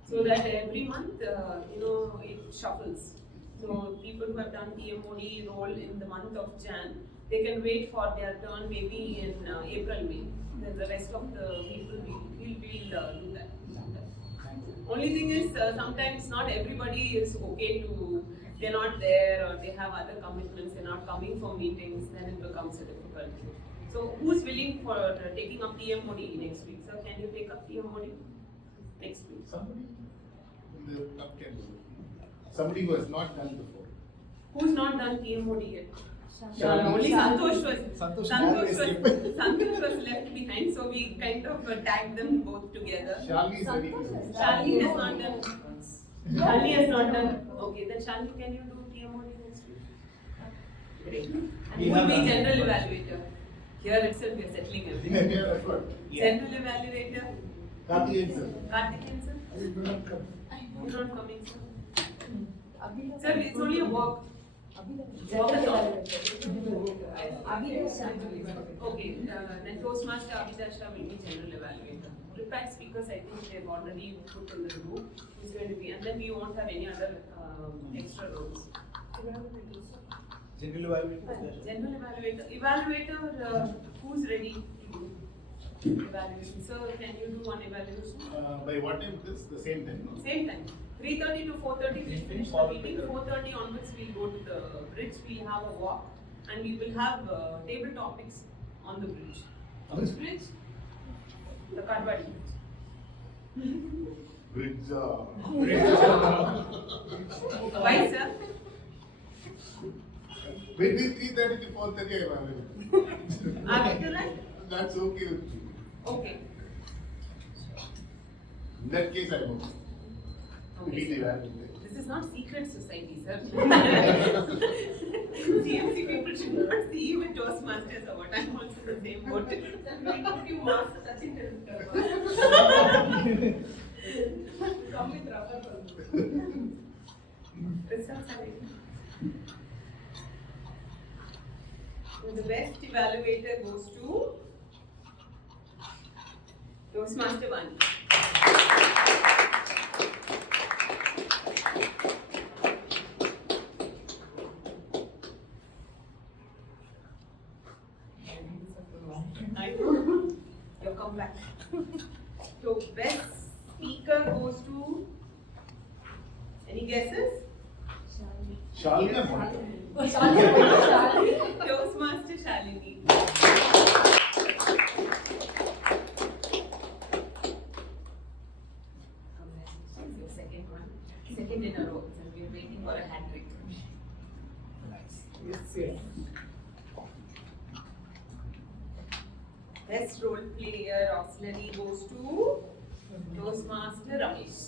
so that every month, it shuffles. So people who have done TMOD role in the month of Jan, they can wait for their turn maybe in April, May. Then the rest of the people will do that. Only thing is, sometimes not everybody is okay to, they're not there or they have other commitments, they're not coming for meetings, then it becomes a difficulty. So who's willing for taking up TMOD next week? Sir, can you take up TMOD next week? Somebody in the club can do it. Somebody who has not done before. Who's not done TMOD yet? Only Santosh was left behind, so we kind of tagged them both together. Shalini is ready to do it. Shalini has not done. Shalini has not done. Okay, then Shalini, can you do TMOD next week? Great. And who will be general evaluator? Here itself we are settling everything. General evaluator. Karthikeyan sir. Karthikeyan sir. You're not coming, sir. Sir, it's only a walk. Okay, then Toastmaster Abhidasha will be general evaluator. prepared speakers, I think they've already put in the room. Who's going to be, and then we won't have any other extra roles. General evaluator. General evaluator, who's ready to do evaluation? Sir, can you do one evaluation? By what time this? The same time, no? Same time. 3:30 to 4:30 we'll finish the meeting. 4:30 onwards we'll go to the bridge. We'll have a walk and we will have table topics on the bridge. On this bridge? The Karwadi Bridge. Bridge. Why, sir? Between 3:30 to 4:30 I am available. After that? That's okay with me. Okay. In that case, I won't. Okay. This This is not secret society, sir. CMC people should not see you in Toastmasters or what. I'm also the same boat. You master Sachin Come with rubber. Results are ready. So the best evaluator goes to Toastmaster 1. I know. You'll come back. So best speaker goes to, any guesses? Shalini. Toastmaster Shalini. Your second one. Second in a row. So we're waiting for a hat trick. Nice. Yes. Best role player auxiliary goes to Toastmaster Ramesh.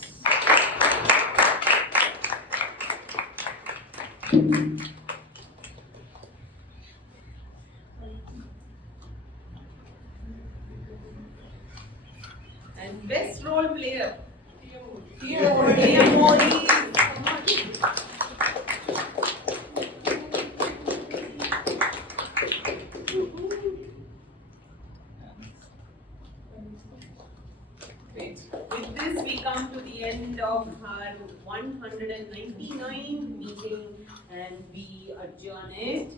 And best role player. TM Modi. Great. With this, we come to the end of our 199th meeting and we adjourn it.